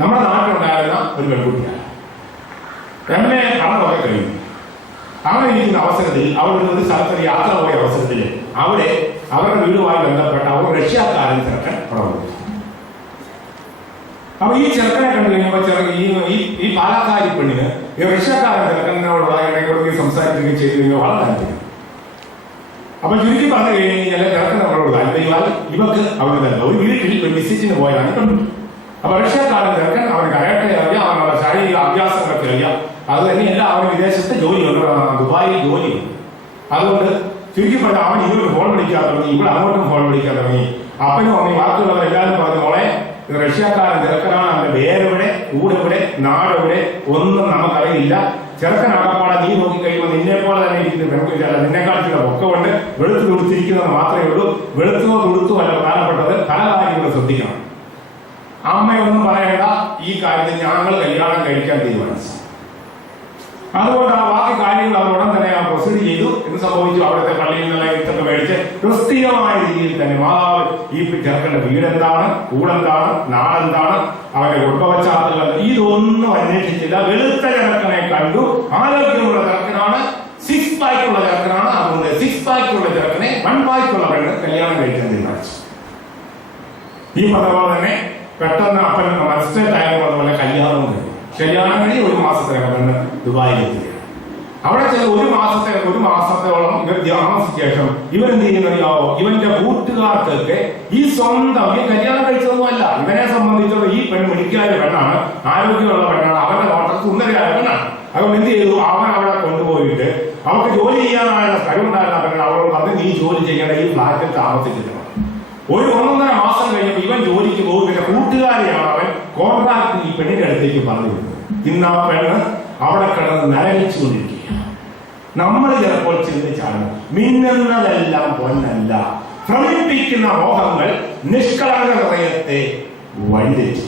നമ്മുടെ നാട്ടിലുണ്ടായിരുന്ന ഒരു പെൺകുട്ടിയാണ്. എന്നെ കടന്നൊക്കെ കഴിഞ്ഞു. അങ്ങനെ ഇരിക്കുന്ന അവസരത്തിൽ അവരുടെ ഒരു സ്ഥലത്തൊരു യാത്ര പോയ അവസരത്തിൽ അവിടെ അവരുടെ വീടുമായി ബന്ധപ്പെട്ട അവർ റഷ്യക്കാരൻ ചെറുക്കൻ പ്രവർത്തിച്ചു. അപ്പൊ ഈ ചെറുക്കനെ കണ്ടു കഴിഞ്ഞപ്പോൾ ഈ പാലക്കാരി പെണ്ണിന് ഈ റഷ്യക്കാരൻ ചെറുക്കനോടുള്ള ഇടയ്ക്ക് സംസാരിക്കുകയും ചെയ്തു കഴിഞ്ഞാൽ വളരെ താല്പര്യം. അപ്പൊ ചുരുക്കി പറഞ്ഞു കഴിഞ്ഞാൽ ചെറുക്കൻ അവരോട് താല്പര്യമാൽ ഇവക്ക് അവിടെ തന്നെ ഒരു വീട്ടിൽ ഒരു വിസിറ്റിന് പോയാണ് കണ്ടു. അപ്പൊ റഷ്യക്കാരൻ ചെറുക്കൻ അവന് കരാട്ടെ അറിയാം, അവനുള്ള ശാരീരിക അഭ്യാസങ്ങളൊക്കെ അറിയാം. അത് തന്നെയല്ല അവന് വിദേശത്ത് ജോലിയുണ്ട്, ദുബായിൽ ജോലിയുണ്ട്. അതുകൊണ്ട് ചുരുക്കി പറഞ്ഞാൽ അവൻ ഇങ്ങോട്ട് ഫോൺ വിളിക്കാൻ തുടങ്ങി, ഇവിടെ അങ്ങോട്ടും ഫോൺ വിളിക്കാൻ തുടങ്ങി. അപ്പനും അമ്മയും ബാക്കിയുള്ളവർ എല്ലാവരും പറഞ്ഞു, മോളെ റഷ്യക്കാരൻ ചെറുക്കനാണ്, അവന്റെ പേരെവിടെ, കൂടെവിടെ, നാടെവിടെ ഒന്നും നമുക്കറിയില്ല. ചെറുക്കനാകപ്പാടെ നീ നോക്കിക്കഴിയുമ്പോൾ നിന്നെ പോലെ തന്നെ ഇരിക്കുന്ന പെൺകുട്ടിയല്ല, നിന്നെക്കാട്ടിയുള്ള ഒക്കെ കൊണ്ട് വെളുത്തു തുടുത്തിരിക്കുന്നത് മാത്രമേ ഉള്ളൂ. വെളുത്തോ തുടുത്തോ അല്ല പ്രധാനപ്പെട്ടത്, പല കാര്യങ്ങളും ശ്രദ്ധിക്കണം. അമ്മയൊന്നും പറയേണ്ട, ഈ കാര്യത്തിൽ ഞങ്ങൾ കല്യാണം കഴിക്കാൻ തീരുമാനിച്ചു. അതുകൊണ്ട് ആ ബാക്കി കാര്യങ്ങൾ അവർ ഉടൻ തന്നെ പ്രൊസീഡ് ചെയ്തു. എന്ന് സംഭവിച്ചു, അവിടുത്തെ പള്ളിയിൽ നിന്നുള്ള ഇതൊക്കെ മേടിച്ച് ക്രിസ്തീയമായ രീതിയിൽ തന്നെ മാതാവ് ഈ ചെറുക്കന്റെ വീടെന്താണ്, കൂടെന്താണ്, നാടെന്താണ്, അവന്റെ കുടുംബപശ്ചാത്തലം ഇതൊന്നും അന്വേഷിച്ചില്ല. വെളുത്ത ചെറുക്കനെ കണ്ടു, ആരോഗ്യമുള്ള ചെറുക്കനാണ്, 6 പാക്കുള്ള ചെറുക്കനാണ്. അതുകൊണ്ട് 6 പാക്കുള്ള ചെറുക്കനെ 1 പാക്കുള്ള പെണ്ണ് കല്യാണം കഴിക്കാൻ തീരുമാനിച്ചു. ഈ പറഞ്ഞ തന്നെ പെട്ടെന്ന് അപ്പൻ മജിസ്ട്രേറ്റ് ആയ പോലെ കല്യാണം കഴിഞ്ഞു. കല്യാണം കഴിഞ്ഞ് 1 മാസത്തിനകം പെണ്ണ് ദുബായിലെത്തുകയാണ്. അവിടെ ചെന്ന് 1 മാസത്തോളം ഇവർ താമസിച്ച ശേഷം ഇവരെന്ത് ചെയ്യുന്നറിയാവോ, ഇവന്റെ കൂട്ടുകാർക്കൊക്കെ ഈ സ്വന്തം ഈ കല്യാണം കഴിച്ചതൊന്നുമല്ല, ഇവനെ സംബന്ധിച്ചുള്ള ഈ പെണ്ണ് മിടിക്കായ പെണ്ണാണ്, ആരോഗ്യമുള്ള പെണ്ണാണ്, അവന്റെ വളരെ സുന്ദരിയായ പെണ്ണാണ്. അതുകൊണ്ട് എന്ത് ചെയ്തു, അവൻ അവളെ കൊണ്ടുപോയിട്ട് അവർക്ക് ജോലി ചെയ്യാനായുള്ള കഴിവുണ്ടായിരുന്ന പെണ്ണ് അവളോട് പറഞ്ഞ് നീ ജോലി ചെയ്യേണ്ട ഈ ഫ്ലാറ്റിൽ താമസിച്ചിട്ട് 1.5 മാസം കഴിഞ്ഞപ്പോൾ ഇവൻ ജോലിക്ക് പോകും. പിന്നെ കൂട്ടുകാരെയാണ് അവൻ കോൺട്രാക്ട് ഈ പെണ്ണിന്റെ അടുത്തേക്ക് പറഞ്ഞിരുന്നത്. ഇന്ന് ആ പെണ്ണ് അവിടെ കിടന്ന് നരകിച്ചുകൊണ്ടിരിക്കുകയാണ്. നമ്മൾ ചിലപ്പോൾ ചിന്തിച്ചാണ് മിന്നുന്നതെല്ലാം പൊന്നല്ല, ഭ്രമിപ്പിക്കുന്ന മോഹങ്ങൾ നിഷ്കളങ്ക ഹൃദയത്തെ വഴിതെറ്റി.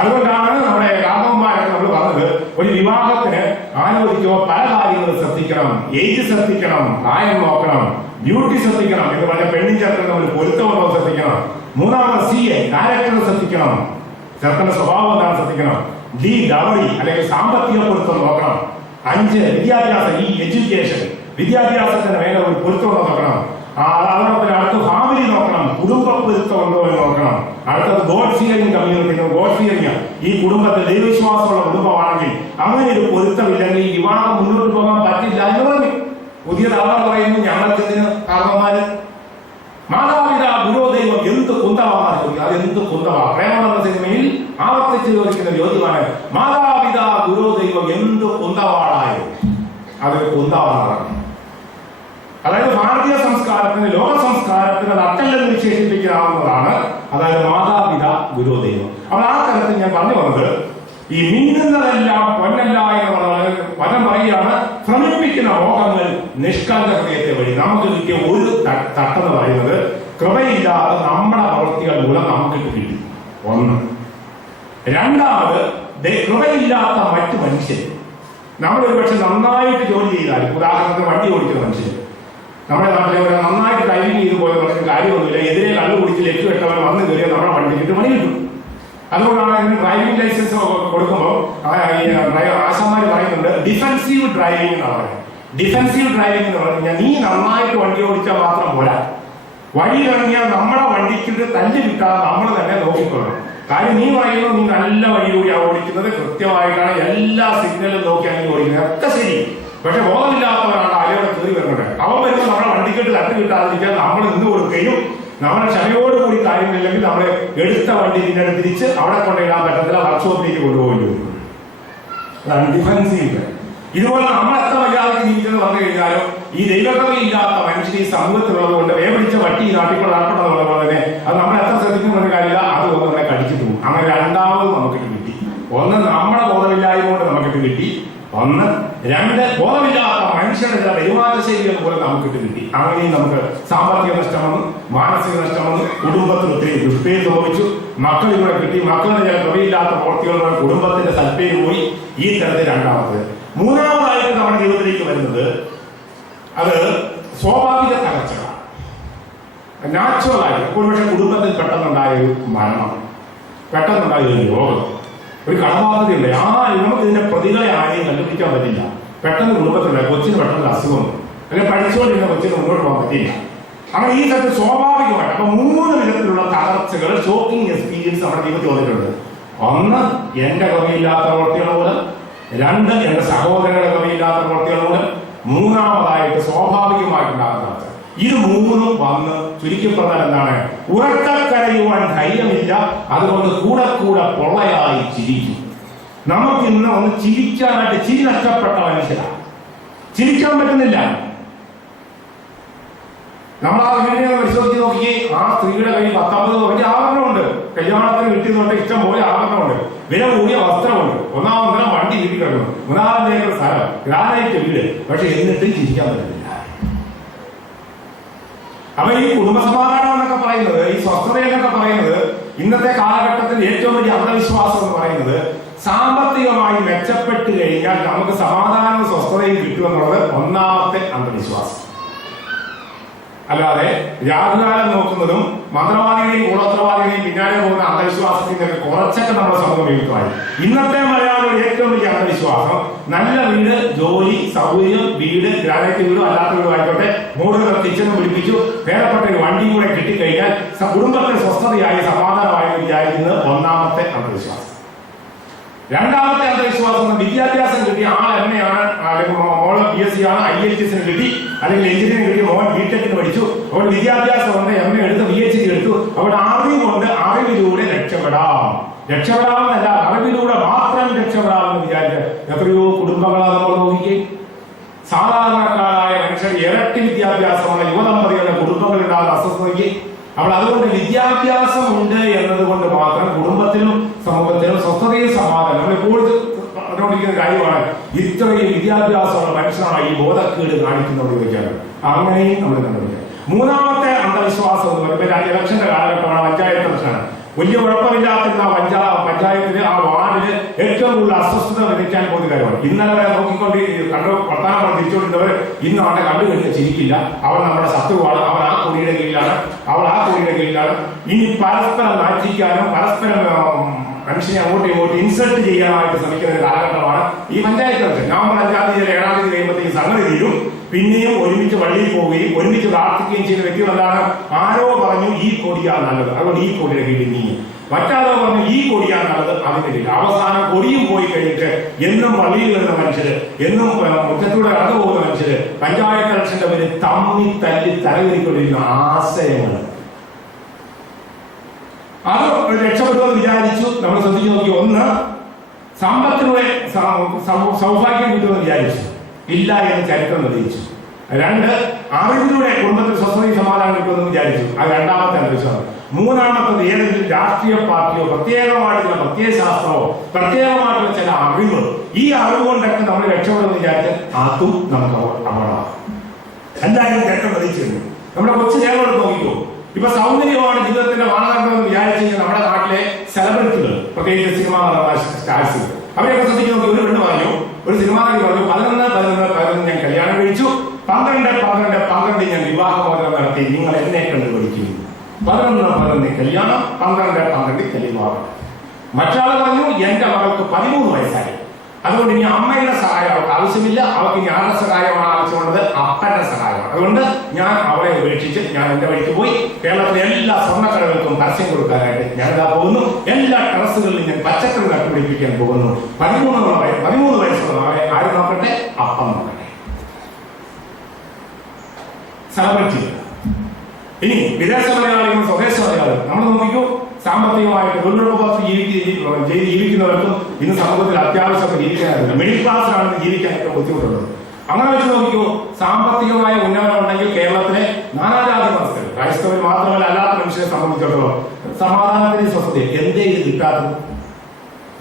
അതുകൊണ്ടാണ് നമ്മുടെ രാഘവന്മാരൊക്കെ നമ്മൾ പറഞ്ഞത്, ഒരു വിവാഹത്തിന് ആലോചിക്കുമ്പോൾ പല കാര്യങ്ങളും ശ്രദ്ധിക്കണം. ഏജ് ശ്രദ്ധിക്കണം, പ്രായം നോക്കണം, ബ്യൂട്ടി ശ്രദ്ധിക്കണം എന്ന് പറഞ്ഞ പെണ്ണും ചെറുക്കനും നമ്മൾ പൊരുത്തമുണ്ടോ ശ്രദ്ധിക്കണം. 3ാമത് CA ക്യാരക്ടർ ശ്രദ്ധിക്കണം, ചെറുക്കന്റെ സ്വഭാവം എന്താണ് ശ്രദ്ധിക്കണം. D ഡൗറി അല്ലെങ്കിൽ സാമ്പത്തിക പൊരുത്തം നോക്കണം. 5 വിദ്യാഭ്യാസം, ഈ എഡ്യൂക്കേഷൻ വിദ്യാഭ്യാസത്തിന്റെ മേലെ ഒരു പൊരുത്തം നോക്കണം. അതോടൊപ്പം അടുത്ത ഫാമിലി നോക്കണം, കുടുംബ പൊരുത്തം ഉണ്ടോ എന്ന് നോക്കണം. അടുത്തത് God fearing community, God fearing ഈ കുടുംബത്തിൽ ദൈവവിശ്വാസമുള്ള കുടുംബമാണെങ്കിൽ അങ്ങനെ ഒരു പൊരുത്തമില്ലെങ്കിൽ ഈ വിവാഹം മുന്നോട്ട് പോകാൻ പറ്റില്ല എന്ന് പറഞ്ഞു. പുതിയ തലമുറ പറയുന്നു, ഞങ്ങൾക്ക് ഇതിന് കാരണന്മാര് മാതാപിതാ ഗുരുദൈവം എന്ത് കുന്തമാണ് ചോദിക്കുക. അത് എന്ത് കുന്തമാ? പ്രേമം എന്ന സിനിമയിൽ ആവർത്തിച്ച് ചോദിക്കുന്ന ചോദ്യമാണ്, മാതാപിതാ ഗുരുദൈവം എന്ത് കുന്തവാളായത്? അതൊരു കുന്തവാളാണ്. അതായത് ഭാരതീയ സംസ്കാരത്തിന്, ലോക സംസ്കാരത്തിന് നട്ടല്ലെന്ന് വിശേഷിപ്പിക്കാവുന്നതാണ്. അതായത് മാതാപിതാ ഗുരുദൈവം. അപ്പോൾ ആ തരത്തിൽ ഞാൻ പറഞ്ഞു വന്നത്, ഈ മിന്നുന്നതെല്ലാം പൊന്നല്ല എന്ന് പറഞ്ഞാൽ പദം പറയുകയാണ്, ഭ്രമിപ്പിക്കുന്ന മോഹങ്ങൾ നിഷ്കളങ്ക ഹൃദയത്തെ വഴി. നമുക്ക് കിട്ടിയ ഒരു തട്ടെന്ന് പറയുന്നത്, കൃപയില്ലാത്ത നമ്മുടെ പ്രവൃത്തികൾ മൂലം നമുക്ക് കിട്ടി. 1. 2ാമത് കൃപയില്ലാത്ത മറ്റു മനുഷ്യർ. നമ്മൾ ഒരുപക്ഷെ നന്നായിട്ട് ജോലി ചെയ്താൽ, ഉദാഹരണത്തിന് വണ്ടി ഓടിക്കുന്ന മനുഷ്യർ, നമ്മുടെ നാട്ടിലെ നന്നായിട്ട് ഡ്രൈവിംഗ് ചെയ്തു പോയ മനുഷ്യന് കാര്യമൊന്നുമില്ല, എതിരെ കള്ളു കുടിച്ച് ലക്ഷ്യം വെട്ടവൻ വന്നു കയറിയാൽ നമ്മുടെ വണ്ടിക്കിട്ട് പണി കിട്ടും. അതുകൊണ്ടാണ് ഡ്രൈവിംഗ് ലൈസൻസ് കൊടുക്കുമ്പോൾ ആശാന്മാർ പറയുന്നുണ്ട് ഡിഫൻസീവ് ഡ്രൈവിംഗ് എന്നാണ് പറയുന്നത്. ഡിഫൻസീവ് ഡ്രൈവിംഗ് എന്ന് പറഞ്ഞു കഴിഞ്ഞാൽ നീ നന്നായിട്ട് വണ്ടി ഓടിച്ചാൽ മാത്രം പോരാ, വഴി തുടങ്ങിയാൽ നമ്മുടെ വണ്ടിക്കിട്ട് തല്ലി കിട്ടാതെ നമ്മൾ തന്നെ നോക്കിക്കൊള്ളണം. കാര്യം നീ പറയുന്നത് നീ നല്ല വഴിയിലൂടെയാണ് ഓടിക്കുന്നത്, കൃത്യമായിട്ടാണ് എല്ലാ സിഗ്നലും നോക്കിയാണ് നീ ഓടിക്കുന്നത്, ഒക്കെ ശരി. പക്ഷെ ബോധമില്ലാത്തവരാണ് അലയോടെ കയറി വരുന്നുണ്ട്. അവൻ വരുമ്പോൾ നമ്മുടെ വണ്ടിക്കിട്ട് തല്ലി കിട്ടാതിരിക്കാൻ നമ്മൾ നിന്ന് കൊടുക്കുകയും നമ്മളെ ക്ഷമയോടുകൂടി കാര്യമില്ലെങ്കിൽ നമ്മളെ എടുത്ത വണ്ടി പിന്നീട് തിരിച്ച് അവിടെ കൊണ്ടിടാൻ പറ്റത്തില്ല, വർക്ക്ഷോപ്പിലേക്ക് കൊണ്ടുപോകേണ്ടി വരും. അതാണ് ഡിഫൻസീവ്. ഇതുപോലെ നമ്മൾ എത്ര മര്യാദയ്ക്ക് ജീവിച്ചെന്ന് പറഞ്ഞു കഴിഞ്ഞാലും ഈ ദൈവകൃപയില്ലാത്ത മനുഷ്യൻ ഈ സമൂഹത്തിലുള്ളത് കൊണ്ട് വേപിടിച്ച വട്ടി ഈ നാട്ടിൽ നടക്കണമെന്നുള്ള പോലെ തന്നെ അത് നമ്മൾ എത്ര ശ്രദ്ധിക്കുന്ന കാര്യമില്ല, അത് ഒന്ന് നമ്മളെ കടിച്ചിട്ട് പോകും. അങ്ങനെ 2ാമത് നമുക്കിട്ട് കിട്ടി. 1 നമ്മുടെ ബോധമില്ലായ്മ കൊണ്ട് നമുക്കിട്ട് കിട്ടി. 1. 2 ബോധമില്ലാത്ത മനുഷ്യരുടെ ചില പെരുമാറ്റശൈലികൾ പോലെ നമുക്കിട്ട് കിട്ടി. അങ്ങനെയും നമുക്ക് സാമ്പത്തിക നഷ്ടം വന്നു, മാനസിക നഷ്ടം വന്നു, കുടുംബത്തിൽ ഒത്തിരി ദുഷ്പേര് സംഭവിച്ചു, മക്കളിവിടെ കിട്ടി, മക്കളുടെ ചില കൃപയില്ലാത്ത പ്രവൃത്തികളുടെ കുടുംബത്തിന്റെ സൽപ്പേര് പോയി. ഈ തരത്തിൽ 2ാമത്. 3ാമതായിട്ട് നമ്മുടെ ജീവിതത്തിലേക്ക് വരുന്നത് അത് സ്വാഭാവിക തകർച്ചകളാണ്. നാച്ചുറലായിട്ട് ഒരുപക്ഷെ കുടുംബത്തിൽ പെട്ടെന്നുണ്ടായ ഒരു മരണമാണ്. പെട്ടെന്നുണ്ടായ ഒരു രോഗം, ഒരു കടബാധ്യതയുണ്ട്. നമുക്ക് ഇതിന്റെ പ്രതികളെ ആരെയും കണ്ടുപിടിക്കാൻ പറ്റില്ല. പെട്ടെന്ന് കുടുംബത്തിലുണ്ടായി കൊച്ചിന് പെട്ടെന്ന് അസുഖം, അല്ലെങ്കിൽ പഠിച്ചുകൊണ്ടിരുന്ന കൊച്ചിന് മുന്നോട്ട് പോകാൻ പറ്റില്ല. അങ്ങനെ ഈ തരത്തിൽ സ്വാഭാവികമായിട്ട് അപ്പൊ 3 വിധത്തിലുള്ള തകർച്ചകൾ, ഷോക്കിംഗ് എക്സ്പീരിയൻസ് നമ്മുടെ ജീവിതത്തിൽ വന്നിട്ടുണ്ട്. 1, എന്റെ കവിയില്ലാത്ത പ്രവർത്തികൾ മൂലം. 2, എന്റെ സഹോദരങ്ങളുടെ കവിയില്ലാത്ത പ്രവർത്തികൾ മൂലം. 3ാമതായിട്ട് സ്വാഭാവികമായിട്ടുണ്ടാകുന്ന തകർച്ച. ഇത് 3ഉം വന്ന് ചുരുക്കി പറഞ്ഞാൽ എന്താണ്? ഉറക്കക്കരയുവാൻ ധൈര്യമില്ല, അതുകൊണ്ട് കൂടെ കൂടെ പൊള്ളയായി ചിരിക്കും. നമുക്ക് ഇന്ന് ഒന്ന് ചിരിക്കാനായിട്ട്, ചിരി നഷ്ടപ്പെട്ട മനുഷ്യരാണ്, ചിരിക്കാൻ പറ്റുന്നില്ല. നമ്മൾ ആ വീടിനെ പരിശോധിച്ച് നോക്കിയേ, ആ സ്ത്രീയുടെ കയ്യിൽ 19 വലിയ ആഭരണമുണ്ട്, കല്യാണത്തിന് കിട്ടിയതുകൊണ്ട് ഇഷ്ടം പോലെ ആഭരണമുണ്ട്, വില കൂടിയ വസ്ത്രമുണ്ട്, 1ാം വണ്ടി വീട്ടിൽ കിടക്കുന്നു, 3,000 ഏക്കർ സ്ഥലം, ഗ്രാനൈറ്റ് വീട്. പക്ഷെ എന്നിട്ടും ചിരിക്കാൻ പറ്റുന്നില്ല. അപ്പൊ ഈ കുടുംബസമാധാനം എന്നൊക്കെ പറയുന്നത്, ഈ സ്വസ്ഥത എന്നൊക്കെ പറയുന്നത്, ഇന്നത്തെ കാലഘട്ടത്തിൽ ഏറ്റവും വലിയ അന്ധവിശ്വാസം എന്ന് പറയുന്നത്, സാമ്പത്തികമായി മെച്ചപ്പെട്ട് കഴിഞ്ഞാൽ നമുക്ക് സമാധാനവും സ്വസ്ഥതയും കിട്ടുമെന്നുള്ളത് 1ാമത്തെ അന്ധവിശ്വാസം. അല്ലാതെ രാഹുകാലം നോക്കുന്നതും മന്ത്രവാദികളെയും ഗുണോത്രവാദികളെയും പിന്നാലെ പോകുന്ന അന്ധവിശ്വാസത്തിന്റെ കുറച്ചൊക്കെ നമ്മുടെ സമൂഹം വിരുദ്ധമായി. ഇന്നത്തെ മലയാളികൾ ഏറ്റവും വലിയ അന്ധവിശ്വാസം, നല്ല വീട്, ജോലി, സൗകര്യം, വീട്, ഗ്രാനൈറ്റ് വീടും അല്ലാത്ത വീടും ആയിക്കോട്ടെ, 3 കിച്ചനും പിടിപ്പിച്ചു, ഭേദപ്പെട്ട ഒരു വണ്ടിയും കൂടെ കിട്ടിക്കഴിഞ്ഞാൽ കുടുംബത്തെ സ്വസ്ഥതയായി സമാധാനമായി വിചാരിക്കുന്നത് 1ാമത്തെ അന്ധവിശ്വാസം. 2ാമത്തെ അന്ധവിശ്വാസം, വിദ്യാഭ്യാസം കിട്ടിയ ആൾ എന്നെയാണ്, അല്ലെങ്കിൽ മോള് PSC ആണ്, IELTS കിട്ടി, അല്ലെങ്കിൽ എഞ്ചിനീയറിംഗ് കിട്ടി, മോൻ BTech പഠിച്ചു, അവിടെ വിദ്യാഭ്യാസം കൊണ്ട് MA എടുത്ത് PhD എടുത്തു, അവിടെ അറിവുകൊണ്ട് അറിവിലൂടെ രക്ഷപ്പെടാമെന്നല്ല, അറിവിലൂടെ മാത്രം രക്ഷപ്പെടാമെന്ന് വിചാരിച്ച് എത്രയോ കുടുംബങ്ങളാണ് നമ്മൾ നോക്കിക്കേ. സാധാരണക്കാരായ മനുഷ്യർ, ഇരട്ടി വിദ്യാഭ്യാസമുള്ള യുവദമ്പതികളുടെ കുടുംബങ്ങളുണ്ടാകുന്ന അസ്വസ്ഥതയ്ക്ക് അവൾ അതുകൊണ്ട് വിദ്യാഭ്യാസം ഉണ്ട് എന്നതുകൊണ്ട് മാത്രം കുടുംബത്തിലും സമൂഹത്തിലും സ്വസ്ഥതയും സമാധാനം നമ്മൾ എപ്പോഴും പറഞ്ഞുകൊണ്ടിരിക്കുന്ന കാര്യമാണ്. ഇത്രയും വിദ്യാഭ്യാസമുള്ള മനുഷ്യനാണ് ഈ ബോധക്കേട് കാണിക്കുന്നത് ചോദിക്കാറ്. അങ്ങനെയും നമ്മൾ കണ്ടുപിടിക്കുക. 3ാമത്തെ അന്ധവിശ്വാസം എന്ന് പറയുമ്പോൾ ഇലക്ഷന്റെ കാലഘട്ടമാണ്, പഞ്ചായത്ത് ഇലക്ഷനാണ്. വലിയ കുഴപ്പമില്ലാത്തിരുന്ന പഞ്ചായത്തില്, ആ വാർഡില് ഏറ്റവും കൂടുതൽ അസ്വസ്ഥത വിതയ്ക്കാൻ പോകുന്ന കാര്യമാണ്. ഇന്നലെ നോക്കിക്കൊണ്ട് വർത്തമാനം തിരിച്ചുകൊണ്ടിരുന്നവർ ഇന്ന് അവനെ കണ്ടു കഴിഞ്ഞാൽ ചിരിക്കില്ല, അവൻ നമ്മുടെ ശത്രുവാണ്, അവൻ ആ കൊടിയുടെ കീഴിലാണ്, അവൾ ആ കൊടിയുടെ കീഴിലാണ്. ഇനി പരസ്പരം നാറ്റിക്കാനും പരസ്പരം മനുഷ്യനെ അങ്ങോട്ടും ഇങ്ങോട്ടും ഇൻസൾട്ട് ചെയ്യാനായിട്ട് ശ്രമിക്കുന്ന ഒരു കാലഘട്ടമാണ് ഈ പഞ്ചായത്ത് ഇലക്ഷൻ. നവംബർ 5ാം തീയതി 7ാം തീയതി കഴിയുമ്പോഴത്തേക്ക് സംഗതി തീരും. പിന്നെയും ഒരുമിച്ച് പള്ളിയിൽ പോവുകയും ഒരുമിച്ച് പ്രാർത്ഥിക്കുകയും ചെയ്യുന്ന വ്യക്തികളെന്താണ്? ആരോ പറഞ്ഞു ഈ കൊടിയാണ് നല്ലത്, അതുകൊണ്ട് ഈ കൊടിയുടെ കീഴിൽ നീങ്ങി. മറ്റാരോ പറഞ്ഞു ഈ കൊടിയാണ് നല്ലത്, അതിന്റെ കീഴിൽ. അവസാനം കൊടിയും പോയി കഴിഞ്ഞിട്ട് എന്നും പള്ളിയിൽ വരുന്ന മനുഷ്യര്, എന്നും മുറ്റത്തൂടെ കടന്നു പോകുന്ന മനുഷ്യര് പഞ്ചായത്ത് ഇലക്ഷന്റെ പേര് തമ്മി തല്ലി തലകേറിക്കൊണ്ടിരിക്കുന്ന ആശയങ്ങൾ. അത് രക്ഷപ്പെടുമെന്ന് വിചാരിച്ചു. നമ്മൾ ശ്രദ്ധിച്ചു നോക്കി. 1, സമ്പത്തിലൂടെ സൗഭാഗ്യം കിട്ടുമെന്ന് വിചാരിച്ചു, ഇല്ല എന്ന് ചരിത്രം തെളിയിച്ചു. 2, അറിവിലൂടെ കുടുംബത്തിൽ സ്വസ്ഥതയും സമാധാനം കിട്ടുമെന്ന് വിചാരിച്ചു, അത് 2ാമത്തെ അന്ധവിശ്വാസം. 3ാമത്തത് ഏതെങ്കിലും രാഷ്ട്രീയ പാർട്ടിയോ പ്രത്യേകമായിട്ടുള്ള പ്രത്യയശാസ്ത്രമോ പ്രത്യേകമായിട്ടുള്ള ചില അറിവ്, ഈ അറിവ് കൊണ്ടൊക്കെ നമ്മൾ രക്ഷപ്പെടുമെന്ന് വിചാരിച്ചാൽ അതും നമുക്ക് അപകടമാണ്. എന്തായാലും ചരിത്രം തെളിയിച്ചിരുന്നു. നമ്മുടെ കൊച്ചു കേരളം നോക്കിക്കോ. ഇപ്പൊ സൗന്ദര്യമാണ് ജീവിതത്തിന്റെ മാനദണ്ഡം എന്ന് വിചാരിച്ചു കഴിഞ്ഞാൽ നമ്മുടെ നാട്ടിലെ സെലിബ്രിറ്റികൾ, പ്രത്യേകിച്ച് സിനിമാ സ്റ്റാർസ്, അവരെയൊക്കെ ശ്രദ്ധിച്ചു നോക്കി. ഒരു പെണ്ണ് പറഞ്ഞു, ഒരു സിനിമാ നടി പറഞ്ഞു, 11 ഞാൻ കല്യാണം കഴിച്ചു, 12 ഞാൻ വിവാഹമോചനം നടത്തി, നിങ്ങൾ എന്നെ കണ്ടുപിടിക്കുന്നു. 11 കല്യാണം, 12 കല്യാണം. മറ്റാൾ പറഞ്ഞു, എന്റെ മകൾക്ക് 13 വയസ്സായി, അതുകൊണ്ട് ഇനി അമ്മയുടെ സഹായം അവർക്ക് ആവശ്യമില്ല, അവർക്ക് ഇനി ആരുടെ സഹായമാണ് ആവശ്യമുള്ളത്? അപ്പന്റെ സഹായമാണ്. അതുകൊണ്ട് ഞാൻ അവളെ ഉപേക്ഷിച്ച് ഞാൻ എന്റെ വഴിക്ക് പോയി. കേരളത്തിലെ എല്ലാ സ്വർണ്ണക്കടകൾക്കും പരസ്യം കൊടുക്കാനായിട്ട് ഞാനിതാ പോകുന്നു. എല്ലാ ടെറസുകളിലും ഞാൻ പച്ചക്കറി നട്ടുപിടിപ്പിക്കാൻ പോകുന്നു. 13 വയസ്സുള്ള മകളെ ആര് നോക്കട്ടെ? അപ്പം നോക്കട്ടെ. സെലിബ്രിറ്റി. ഇനി വിദേശ മലയാളികളും സ്വദേശ മലയാളികളും നമ്മൾ നോക്കിക്കോ. സാമ്പത്തികമായിട്ട് തൊഴിലുറപ്പ് ജീവിക്കുന്നവർക്കും ഇന്ന് സമൂഹത്തിൽ അത്യാവശ്യമൊക്കെ ജീവിക്കാനില്ല. മിഡിൽ ക്ലാസ്സിലാണെങ്കിൽ ജീവിക്കാനൊക്കെ ബുദ്ധിമുട്ടുള്ളത്. അങ്ങനെ വെച്ച് നോക്കിക്കോ. സാമ്പത്തികമായ ഉന്നമനം ഉണ്ടെങ്കിൽ കേരളത്തിലെ നാനാജാതി മതസ്ഥർ, ക്രൈസ്തവർ മാത്രമല്ല അല്ലാത്ത മനുഷ്യരെ സംബന്ധിച്ചിടത്തോളം സമാധാനത്തിന് സ്വസ്ഥതയും എന്തേ ഇത് കിട്ടാത്തത്?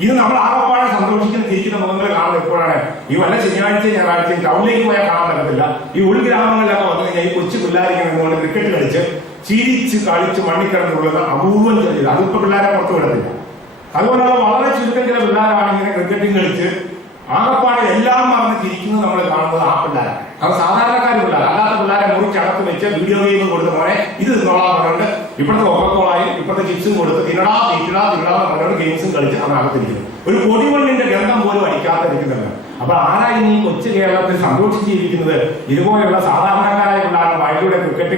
ഇത് നമ്മൾ ആകപ്പാടെ സന്തോഷിക്കുന്ന തിരിക്കുന്ന മുഖങ്ങൾ കാണുന്നത് എപ്പോഴാണ്? ഈ വല്ല ശനിയാഴ്ചയും ഞായറാഴ്ചയും ടൗണിലേക്ക് പോയാൽ കാണാൻ പറ്റത്തില്ല. ഈ ഉൾഗ്രാമങ്ങളിലൊക്കെ വന്നു കഴിഞ്ഞാൽ ഈ കൊച്ചു പിള്ളേരിങ്ങനെ ക്രിക്കറ്റ് കളിച്ച് ചിരിച്ച് കളിച്ച് മണ്ണിക്കിടന്നുള്ളത് അപൂർവം ചെയ്തത്. അതിപ്പോ പിള്ളേരെ പുറത്തു വിടത്തില്ല. അതുകൊണ്ടാണ് വളരെ ചുരുക്കം ചില പിള്ളേരാണ് ഇങ്ങനെ ക്രിക്കറ്റും കളിച്ച് ആകപ്പാടെ എല്ലാം മറന്ന് ചിരിക്കുന്നത് നമ്മൾ കാണുന്നത് ആ പിള്ളേരാണ്. അത് സാധാരണക്കാർ പിള്ളേർ. അല്ലാത്ത പിള്ളേരെ മുറിക്കകത്ത് വെച്ച് വീഡിയോ ഗെയിം കൊടുത്ത പോലെ ഇത് നിന്നോളാൻ പറഞ്ഞിട്ട് ഇപ്പോഴത്തെ കൊക്കക്കോളായും ഇപ്പോഴത്തെ ചിപ്സും കൊടുത്ത് തിന്നടാ പറഞ്ഞോട് ഗെയിംസും കളിച്ച് അതിനകത്തിരിക്കുന്നു. ഒരു പൊടിമണ്ണിന്റെ ഗന്ധം പോലും അടിക്കാതിരിക്കുന്നില്ല. അപ്പൊ ആരായി ഈ കൊച്ചു കേരളത്തിൽ സന്തോഷിച്ചിരിക്കുന്നത്? ഇതുപോലെയുള്ള സാധാരണക്കാരായ പിള്ളേരുടെ വയലിലൂടെ ക്രിക്കറ്റ്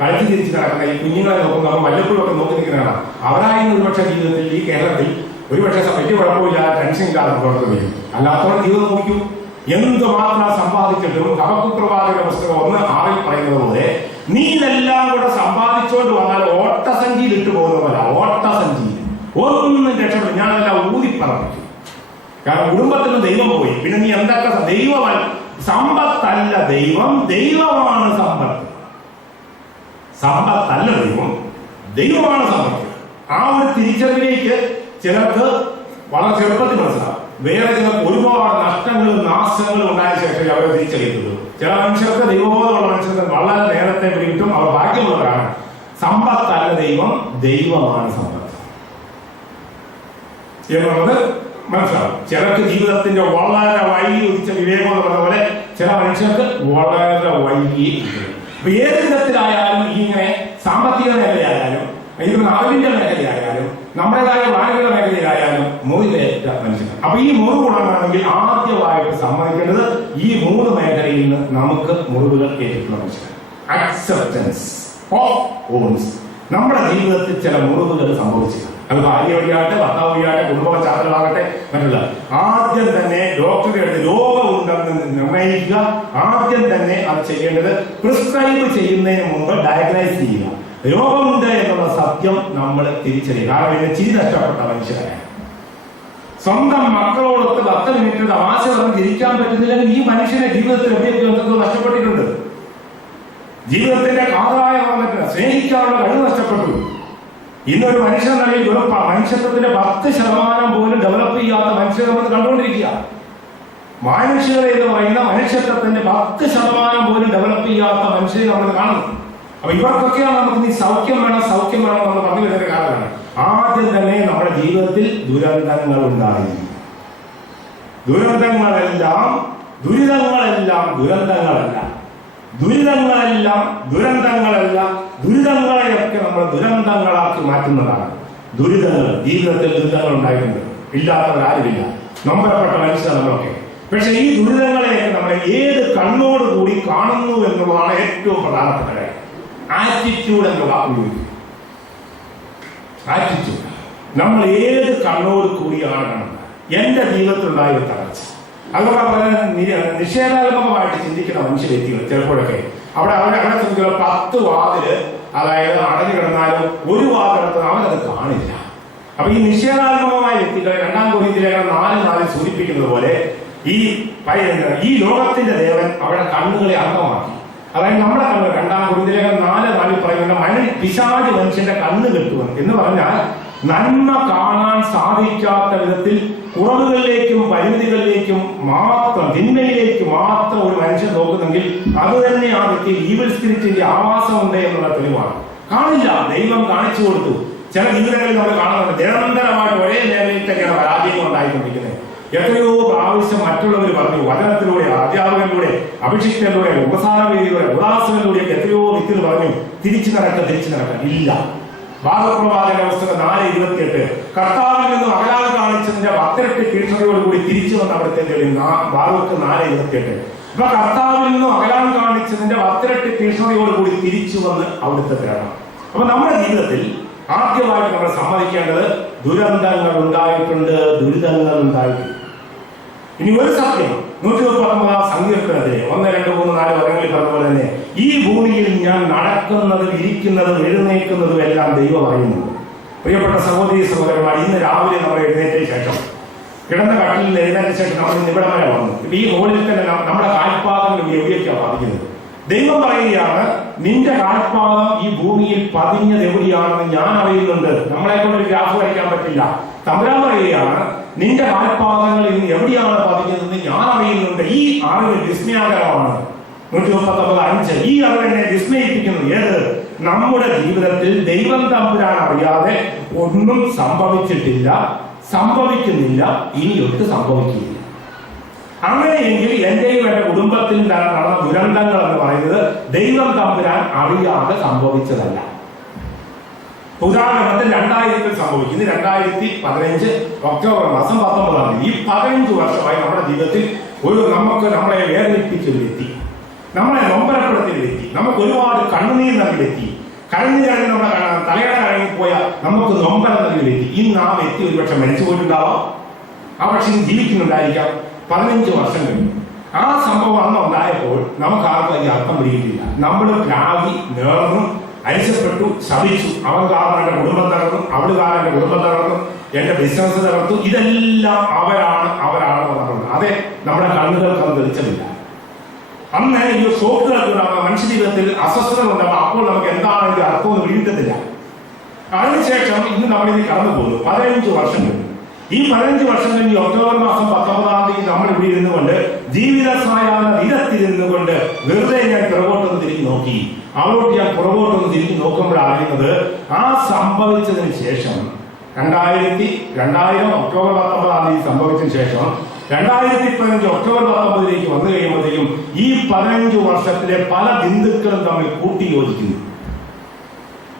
കളിച്ച് തിരിച്ച് നടക്കുന്ന ഈ കുഞ്ഞുങ്ങളെ നോക്കുമ്പോൾ വല്ലപ്പോഴും ഒക്കെ നോക്കി നിൽക്കുന്നതാണ്. അവരായി ഒരുപക്ഷെ ജീവിതത്തിൽ ഈ കേരളത്തിൽ ഒരുപക്ഷെ വലിയ കുഴപ്പമില്ല, ടെൻഷൻ ഇല്ലാതെ മുന്നോട്ട് വരും. അല്ലാത്തവരുടെ ജീവിതം നോക്കൂ, എന്തുമാത്രം സമ്പാദിച്ചിട്ടും ഹബക്കൂക്ക് പ്രവാചകന്റെ പുസ്തകം 1:6 പറയുന്നത് പോലെ നീ ഇതെല്ലാം കൂടെ സമ്പാദിച്ചോണ്ട് വന്നാൽ ഓട്ടസഞ്ചിയിൽ ഇട്ടു പോകുന്നതല്ല, ഓട്ടസഞ്ചിയിൽ ഒന്നും രക്ഷപ്പെടും. ഞാനെല്ലാം ഊതിപ്പറപ്പിക്കും. കാരണം കുടുംബത്തിന് ദൈവം പോയി, പിന്നെ നീ എന്തൊക്കെ ദൈവമല്ല, സമ്പത്തല്ല ദൈവം, ദൈവമാണ് സമ്പത്ത്. സമ്പത്തല്ല ദൈവം, ദൈവമാണ് സമ്പത്ത്. ആ ഒരു തിരിച്ചറിവിലേക്ക് ചിലർക്ക് വളരെ ചെറുപ്പത്തിൽ മനസ്സിലാവും. വേറെ ചിലർക്ക് ഒരുപാട് നഷ്ടങ്ങളും നാശങ്ങളും ഉണ്ടായ ശേഷം അവരെ തിരിച്ചറിയുന്നത്. ചില മനുഷ്യർക്ക് ദൈവബോധമുള്ള മനുഷ്യർക്ക് വളരെ നേരത്തെ പിടികിട്ടും, അവർ ഭാഗ്യമുള്ളവരാണ്. സമ്പത്തല്ല ദൈവം, ദൈവമാണ് സമ്പത്ത് എന്നുള്ളത് മനസ്സിലാവും. ചിലർക്ക് ജീവിതത്തിന്റെ വളരെ വൈകി ഉദിച്ച വിവേകം എന്ന് പറഞ്ഞ പോലെ ചില മനുഷ്യർക്ക് വളരെ വൈകി. അപ്പൊ ഏത് വിധത്തിലായാലും ഇങ്ങനെ സാമ്പത്തിക മേഖലയായാലും അറിവിന്റെ മേഖലയായാലും നമ്മുടേതായ വാഴകളുടെ മേഖലയിലായാലും മുറിവേറ്റ മനുഷ്യൻ. അപ്പൊ ഈ മുറിവ് ഉണങ്ങണമെങ്കിൽ ആദ്യമായിട്ട് സമ്മതിക്കേണ്ടത് ഈ 3 മേഖലയിൽ നിന്ന് നമുക്ക് മുറിവുകൾ ഏറ്റിട്ടുള്ള മനുഷ്യൻ. Acceptance of wands. നമ്മുടെ ജീവിതത്തിൽ ചില മുറിവുകൾ സംഭവിച്ചില്ല. അത് ഭാര്യ വഴിയാകട്ടെ, ഭർത്താവ് വഴിയാകട്ടെ, കുടുംബ പശ്ചാത്തലമാകട്ടെ, മറ്റുള്ള ആദ്യം തന്നെ ഡോക്ടറുടെ അടുത്ത് രോഗമുണ്ടെന്ന് നിർണ്ണയിക്കുക. ആദ്യം തന്നെ അത് ചെയ്യേണ്ടത് പ്രിസ്ക്രൈബ് ചെയ്യുന്നതിന് മുമ്പ് ഡയഗ്നൈസ് ചെയ്യുക. രോഗമുണ്ട് എന്നുള്ള സത്യം നമ്മൾ തിരിച്ചറിയുക. കാരണം ഇതിന് ചിരി നഷ്ടപ്പെട്ട മനുഷ്യരാണ്. സ്വന്തം മക്കളോടൊത്ത് 10 മിനിറ്റ് തമാശ പറഞ്ഞ് തിരിക്കാൻ പറ്റുന്നില്ലെങ്കിൽ ഈ മനുഷ്യന്റെ ജീവിതത്തിൽ എന്തൊക്കെ നഷ്ടപ്പെട്ടിട്ടുണ്ട്. ജീവിതത്തിന്റെ കാതലായ പറഞ്ഞിട്ട് സ്നേഹിക്കാനുള്ള കഴിവ് നഷ്ടപ്പെട്ടു. ഇന്നൊരു മനുഷ്യൻ നിലയിൽ മനുഷ്യത്വത്തിന്റെ 10% പോലും ഡെവലപ്പ് ചെയ്യാത്ത മനുഷ്യരെ നമ്മൾ കണ്ടുകൊണ്ടിരിക്കുക. മനുഷ്യരെ എന്ന് പറയുന്ന മനുഷ്യത്വത്തിന്റെ 10% പോലും ഡെവലപ്പ് ചെയ്യാത്ത മനുഷ്യരെ നമ്മൾ കാണുന്നു. അപ്പൊ ഇവർക്കൊക്കെയാണ് നമുക്ക് നീ സൗഖ്യം വേണം നമ്മൾ പറഞ്ഞു വരുന്ന കാലമാണ്. ആദ്യം തന്നെ നമ്മുടെ ജീവിതത്തിൽ ദുരന്തങ്ങൾ ഉണ്ടായി. ദുരന്തങ്ങളെല്ലാം ദുരിതങ്ങളെയൊക്കെ നമ്മൾ ദുരന്തങ്ങളാക്കി മാറ്റുന്നതാണ്. ദുരിതങ്ങൾ ജീവിതത്തിൽ ദുരിതങ്ങൾ ഉണ്ടായിട്ടുണ്ട്, ഇല്ലാത്തവരാരുമില്ല, നമ്പരപ്പെട്ട മനുഷ്യർ നമ്മളൊക്കെ. പക്ഷെ ഈ ദുരിതങ്ങളെയൊക്കെ നമ്മൾ ഏത് കണ്ണോടുകൂടി കാണുന്നു എന്നുള്ളതാണ് ഏറ്റവും പ്രധാനപ്പെട്ട കാര്യം. ആറ്റിറ്റ്യൂഡ് എന്നുള്ള ഉപയോഗിക്കും. ആറ്റിറ്റ്യൂഡ് നമ്മൾ ഏത് കണ്ണോട് കൂടിയാണ് കാണുന്നത്. എന്റെ ജീവിതത്തിലുണ്ടായ ഒരു തകർച്ച, അതുപോലെ നിഷേധാത്മകമായിട്ട് ചിന്തിക്കുന്ന മനുഷ്യരെത്തികൾ ചിലപ്പോഴൊക്കെ അവിടെ സംബന്ധിച്ചുള്ള 10 വാതില് അതായത് അടഞ്ഞു കിടന്നാലും ഒരു വാതിലെടുത്ത് അവനത് കാണില്ല. അപ്പൊ ഈ നിഷേധാത്മകമായ വ്യക്തികളെ 2 കൊരിന്ത്യർ 4:4 സൂചിപ്പിക്കുന്നത് പോലെ ഈ ലോകത്തിന്റെ ദേവൻ അവരുടെ കണ്ണുകളെ അന്ധമാക്കി. അതായത് നമ്മുടെ കണ്ണ് 2 കൊരിന്ത്യർ 4:4 പറയുന്ന പിശാച് മനുഷ്യന്റെ കണ്ണ് കെട്ടുവൻ എന്ന് പറഞ്ഞാൽ നന്മ കാണാൻ സാധിക്കാത്ത വിധത്തിൽ കുറവുകളിലേക്കും പരിമിതികളിലേക്കും മാത്രം, തിന്മയിലേക്ക് മാത്രം ഒരു മനുഷ്യൻ നോക്കുന്നെങ്കിൽ അത് തന്നെ ആ വ്യക്തി ഈവിൾ സ്പിരിറ്റിന്റെ ആവാസമുണ്ട് എന്നുള്ള തെളിവാണ്. കാണില്ല, ദൈവം കാണിച്ചു കൊടുത്തു. ചില ജീവിതങ്ങളിൽ നമ്മൾ കാണുന്നുണ്ട് നിരന്തരമായിട്ട് ഒരേ മേഖലയിൽ തന്നെയാണ് പരാജയങ്ങൾ ഉണ്ടായിക്കൊണ്ടിരിക്കുന്നത്. എത്രയോ പ്രാവശ്യം മറ്റുള്ളവർ പറഞ്ഞു, വചനത്തിലൂടെ, അധ്യാപകനിലൂടെ, അഭിഷിക്തനിലൂടെ, ഉപസാര വേദിയിലൂടെ, ഉദാസനത്തിലൂടെ എത്രയോ വ്യക്തികൾ പറഞ്ഞു തിരിച്ചു നടക്കാൻ ഇല്ല. ഭാഗപ്രവാചകന്റെ പുസ്തകം 4:28 കർത്താവിൽ നിന്നും അകലാതെ കാണിച്ചതിന്റെ 10 ഇരട്ടി തീക്ഷ്ണതയോടുകൂടി തിരിച്ചു വന്ന അവിടുത്തെ ഭാഗത്ത് 4:28. അപ്പൊ കർത്താവിൽ നിന്നും അകലാൻ കാണിച്ചതിന്റെ 10 ഇരട്ടി തീക്ഷ്ണതയോടുകൂടി തിരിച്ചു വന്ന് അവിടുത്തെ തരണം. അപ്പൊ നമ്മുടെ ജീവിതത്തിൽ ആദ്യമായിട്ട് നമ്മൾ സമ്മതിക്കേണ്ടത് ദുരന്തങ്ങൾ ഉണ്ടായിട്ടുണ്ട്. ഇനി ഒരു സത്യം 139 സങ്കീർത്തനത്തിലെ 1, 2, 3, 4 വചനങ്ങളിൽ പറഞ്ഞ പോലെ തന്നെ ഈ ഭൂമിയിൽ ഞാൻ നടക്കുന്നതും ഇരിക്കുന്നതും എഴുന്നേൽക്കുന്നതും എല്ലാം ദൈവം അറിയുന്നു. പ്രിയപ്പെട്ട സഹോദരി സഹോദരന്മാർ, ഇന്ന് രാവിലെ നമ്മൾ എഴുന്നേറ്റ ശേഷം കിടന്ന കട്ടിലിൽ എഴുന്നേറ്റ ശേഷം നമ്മൾ ഇവിടെ വരെ വന്നു. ഈ ഹോളിൽ തന്നെ നമ്മുടെ കാൽപാദങ്ങൾ എവിടെയൊക്കെയാണ് ബാധിക്കുന്നത്. ദൈവം പറയുകയാണ്, നിന്റെ കാൽപാദം ഈ ഭൂമിയിൽ പതിഞ്ഞത് എവിടെയാണെന്ന് ഞാൻ അറിയുന്നുണ്ട്. നമ്മളെ കൊണ്ട് ഒരു ഗ്രാഫ് വരയ്ക്കാൻ പറ്റില്ല. തമ്പുരാൻ പറയുകയാണ്, നിന്റെ കാൽപാദങ്ങൾ ഇന്ന് എവിടെയാണ് പതിഞ്ഞതെന്ന് ഞാൻ അറിയുന്നുണ്ട്. ഈ അറിവ് വിസ്മയാകരമാണ്. 139:5 ഈ അറിവ് എന്നെ വിസ്മയിപ്പിക്കുന്നു. ഏത്? നമ്മുടെ ജീവിതത്തിൽ ദൈവം തമ്പുരാൻ അറിയാതെ ഒന്നും സംഭവിച്ചിട്ടില്ല, സംഭവിക്കുന്നില്ല, ഇനിയൊട്ട് സംഭവിക്കില്ല. അങ്ങനെയെങ്കിൽ എന്റെയും എന്റെ കുടുംബത്തിൽ നടന്ന ദുരന്തങ്ങൾ എന്ന് പറയുന്നത് ദൈവം തമ്പുരാൻ അറിയാതെ സംഭവിച്ചതല്ല. ഉദാഹരണത്തിന് 2000 സംഭവിക്കും. ഇന്ന് 2015 ഒക്ടോബർ മാസം 19 ഈ 15 വർഷമായി നമ്മുടെ ജീവിതത്തിൽ നമ്മളെ വേദനിപ്പിച്ചൊരു വ്യക്തി, നമ്മളെ നൊമ്പരപ്പെടുത്തിയ വ്യക്തി, നമുക്ക് ഒരുപാട് കണ്ണുനീർ നൽകിയ വ്യക്തി, കരഞ്ഞു നമ്മുടെ തലയുടെ കറങ്ങിപ്പോയ നമുക്ക് നൊമ്പരം നൽകിയ വ്യക്തി, ഇന്ന് ആ വ്യക്തി ഒരുപക്ഷെ മരിച്ചു പോയിട്ടുണ്ടാവാം, ആ പക്ഷെ ജീവിക്കുന്നുണ്ടായിരിക്കാം. 15 വർഷം കഴിഞ്ഞു ആ സംഭവം അന്ന് ഉണ്ടായപ്പോൾ നമുക്ക് ആർക്കും അതിന്റെ അർത്ഥം പിടിയിട്ടില്ല. നമ്മൾ രാഗി നേർന്നു, അരിശപ്പെട്ടു, ശപിച്ചു. അവൻ കാരണം എന്റെ കുടുംബം തകർന്നു, അവള് കാരണം എന്റെ കുടുംബം തകർന്നു, എന്റെ ബിസിനസ് തകർത്തു. ഇതെല്ലാം അവരാണ് പറഞ്ഞത്. അതെ, നമ്മുടെ കണ്ണുകൾക്ക് അത് തെളിച്ചമില്ല. അന്ന് ഈ ഷോക്കുകൾക്ക് ഉണ്ടാകുന്ന മനുഷ്യ ജീവിതത്തിൽ അസ്വസ്ഥത ഉണ്ടാകും. അപ്പോൾ നമുക്ക് എന്താണ് ഇതിന്റെ അർത്ഥം വീഴ്ത്തത്തില്ല. അതിനുശേഷം ഇന്ന് നമ്മളിത് കടന്നു പോകുന്നു 15 വർഷം കഴിഞ്ഞു. ഈ 15 വർഷം കഴിഞ്ഞ് ഒക്ടോബർ മാസം 19 നമ്മൾ ഇവിടെ ഇരുന്നു കൊണ്ട് ജീവിത സായാഹ്ന നിരത്തിരുന്നു കൊണ്ട് വെറുതെ ഞാൻ പുറകോട്ടൊന്ന് തിരിഞ്ഞു നോക്കി. അവരോട് ഞാൻ പുറകോട്ടൊന്ന് തിരിഞ്ഞു നോക്കുമ്പോഴറിയുന്നത് ആ സംഭവിച്ചതിന് ശേഷം 2000 ഒക്ടോബർ 19 സംഭവിച്ചതിന് ശേഷം 2015 ഒക്ടോബർ 19 വന്നു കഴിയുമ്പോഴത്തേക്കും ഈ 15 വർഷത്തിലെ പല ബിന്ദുക്കളും തമ്മിൽ കൂട്ടിയോജിക്കുന്നു.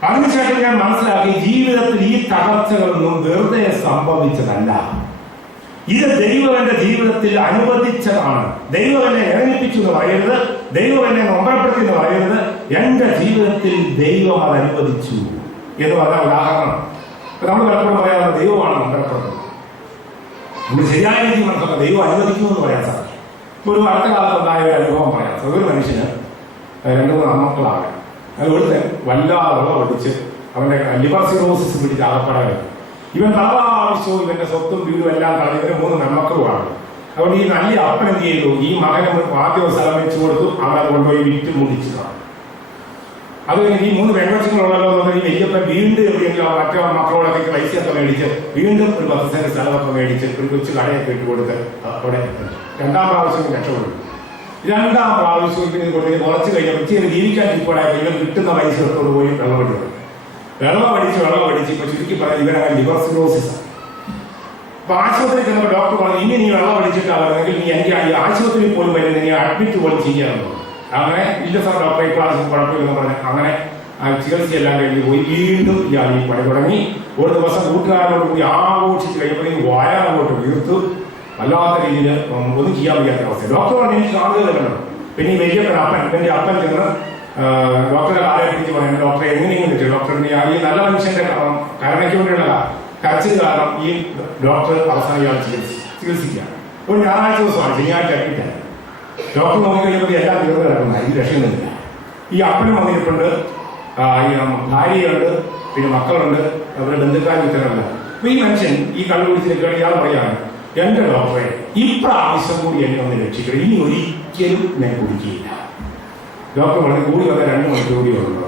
അതിനുശേഷം ഞാൻ മനസ്സിലാക്കി, ജീവിതത്തിൽ ഈ തകർച്ചകളൊന്നും വെറുതെ സംഭവിച്ചതല്ല. ഇത് ദൈവം എന്റെ ജീവിതത്തിൽ അനുവദിച്ചതാണ്. ദൈവം എന്നെ വേദനിപ്പിച്ചു എന്ന് പറയരുത്, ദൈവം എന്നെ നൊമ്പരപ്പെടുത്തി എന്ന് പറയരുത്. എന്റെ ജീവിതത്തിൽ ദൈവം അത് അനുവദിച്ചു എന്ന് പറഞ്ഞ ഉദാഹരണം നമ്മൾ പലപ്പോഴും പറയാറ് ദൈവമാണ് നൊമ്പരപ്പെടുന്നത്. നമ്മൾ ശരിയായ രീതി മനസ്സിലാക്കുക ദൈവം അനുവദിക്കുമെന്ന് പറയാൻ സാധിക്കും. ഒരു അടുത്ത കാലത്തുണ്ടായ ഒരു അനുഭവം പറയാം. ഒരു മനുഷ്യന് 2-3 അമ്മക്കളാണ്. അതുകൊണ്ട് വല്ലാതെ ഒടിച്ച് അവന്റെ ലിവർ സിറോസിസ് പിടിച്ച് അകപ്പെടാൻ ഇവൻ ആവശ്യവും ഇവന്റെ സ്വത്തും വീടും എല്ലാം കളഞ്ഞ് ഇവന് 3 പെൺമക്കളുമാണ്. അതുകൊണ്ട് ഈ നല്ല അപ്പൻ എന്ത് ചെയ്തു, ഈ മകന് ആദ്യം സ്ഥലം വെച്ചു കൊടുത്തു. അവൻ കൊണ്ടുപോയി വിറ്റ് മുടിച്ചു. അത് കഴിഞ്ഞ് ഈ 3 പെൺമക്കളുള്ളല്ലോ എന്ന് പറഞ്ഞാൽ ഈ വല്യപ്പൻ വീണ്ടും എവിടെയെങ്കിലും മറ്റോ മക്കളോടൊക്കെ പൈസയൊക്കെ മേടിച്ച് വീണ്ടും ഒരു 10 സെന്റ് സ്ഥലമൊക്കെ മേടിച്ച് ഒരു കൊച്ചു കടയൊക്കെ ഇട്ട് കൊടുത്ത് അവിടെ 2ാം പ്രാവശ്യം രക്ഷപ്പെടും. 2ാം പ്രാവശ്യത്തിന് കൊടുത്ത് കുറച്ച് കഴിഞ്ഞപ്പോൾ ഇച്ചിരി ജീവിക്കാൻ ഇപ്പോഴായി ഇവൻ കിട്ടുന്ന പൈസ എടുത്തോട് പോയി വെള്ളം അടിച്ച് ഇപ്പൊ ചുരുക്കി പറയാൻ ഇവരങ്ങനെ ലിവർ സിറോസിസ്. അപ്പൊ ആശുപത്രി ചെന്നപ്പോൾ ഡോക്ടർ പറഞ്ഞു, ഇനി നീ വെള്ളം അടിച്ചിട്ടാണെങ്കിൽ നീ എനിക്ക് ഈ ആശുപത്രിയിൽ പോലും വരുന്നത് നീ അഡ്മിറ്റ് പോലും ചെയ്യാറുണ്ടോ? അങ്ങനെ ഇല്ല സാർ ഡോക്ടറെ ഇപ്രാവശ്യം കുഴപ്പമില്ലെന്ന് പറഞ്ഞു. അങ്ങനെ ചികിത്സയെല്ലാം കഴിഞ്ഞ് പോയി വീണ്ടും ഇയാൾ ഈ പണി തുടങ്ങി. ഒരു ദിവസം കൂട്ടുകാരോട് കൂടി ആഘോഷിച്ച് കഴിയുമ്പോഴേക്കും വയറങ്ങോട്ട് വീർത്തു വല്ലാത്ത രീതിയിൽ ഒന്നും ചെയ്യാൻ വയ്യാത്ത അവസ്ഥ. ഡോക്ടർ പറഞ്ഞു എനിക്ക് കാണുകയല്ലോ. പിന്നെ ഈ വലിയപ്പൻ എന്റെ അപ്പൻ ചെന്ന് ഡോക്ടറെ ആലോചിച്ച് പറയുന്നത് ഡോക്ടറെ എങ്ങനെയെങ്കിലും കിട്ടും. ഡോക്ടറിന്റെ ഈ നല്ല മനുഷ്യന്റെ കരുണയ്ക്ക് വേണ്ടിയുള്ള കരച്ചിൽ കാരണം ഈ ഡോക്ടർ അവസാനം ഇയാൾ ചികിത്സിക്കുക. ഒരു ഞായറാഴ്ച ദിവസമാണ്, ശനിയാഴ്ച അഡ്മിറ്റാണ്. ഡോക്ടർ നോക്കിക്കഴിഞ്ഞപ്പോൾ എല്ലാം തീർന്നു കിടക്കുന്ന ഈ രക്ഷയൊന്നുമില്ല. ഈ അപ്പനും വന്നിട്ടുണ്ട്, ഭാര്യയുണ്ട്, പിന്നെ മക്കളുണ്ട്, അവരുടെ ബന്ധുക്കാരും ഇത്തരമല്ല. അപ്പൊ ഈ മനുഷ്യൻ ഈ കള്ളു പിടിച്ചിരിക്കുകയാണ്. ഇയാൾ പറയാണ്, എന്റെ ഡോക്ടറെ ഇപ്രാവശ്യം കൂടി എന്നെ ഒന്ന് രക്ഷിക്കണം, ഇനി ഒരിക്കലും ഞാൻ കുടിക്കുകയില്ല. ഡോക്ടർ പറഞ്ഞു കൂടി വന്ന 2 മണിക്കൂർ കൂടി വന്നു.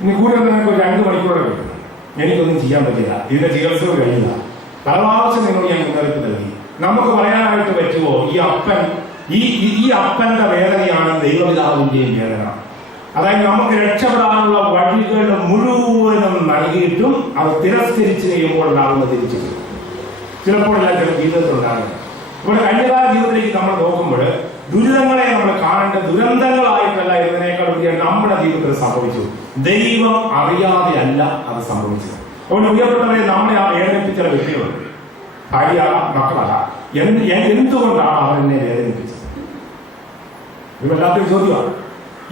ഇനി കൂടി വന്ന ഒരു 2 മണിക്കൂറേ കിട്ടും. എനിക്കൊന്നും ചെയ്യാൻ പറ്റില്ല, ഇതിന്റെ ചികിത്സ കഴിയില്ല. പല പ്രാവശ്യം നിന്നോട് ഞാൻ മുന്നറിയിപ്പ് നൽകി. നമുക്ക് പറയാനായിട്ട് പറ്റുമോ ഈ അപ്പന്റെ വേദനയാണ് ദൈവപിതാവിന്റെയും വേദന. അതായത് നമുക്ക് രക്ഷപ്പെടാനുള്ള വഴികൾ മുഴുവനും നൽകിയിട്ടും അത് തിരസ്കരിച്ച് കഴിയുമ്പോൾ ഉണ്ടാകുന്ന തിരിച്ചു ചിലപ്പോഴെല്ലാം ചില ജീവിതത്തിൽ ഉണ്ടാകുന്നത്. അപ്പോൾ കഴിഞ്ഞകാല ജീവിതത്തിലേക്ക് നമ്മൾ നോക്കുമ്പോൾ ദുരിതങ്ങളെ നമ്മൾ കാണേണ്ട ദുരന്തങ്ങളായിട്ടല്ല ഇതിനേക്കാൾ വലിയ നമ്മുടെ ജീവിതത്തിൽ സംഭവിച്ചു. ദൈവം അറിയാതെ അല്ല അത് സംഭവിച്ചത്. അതുകൊണ്ട് പ്രിയപ്പെട്ടവരെ, നമ്മളെ ആ വേദനിപ്പിച്ച വ്യക്തികളുണ്ട്, ഭാര്യയാകാം, മക്കളാകാം. എന്തുകൊണ്ടാണ് അവൻ എന്നെ വേദനിപ്പിച്ചത്? ഇത് വല്ലാത്തൊരു ചോദ്യമാണ്.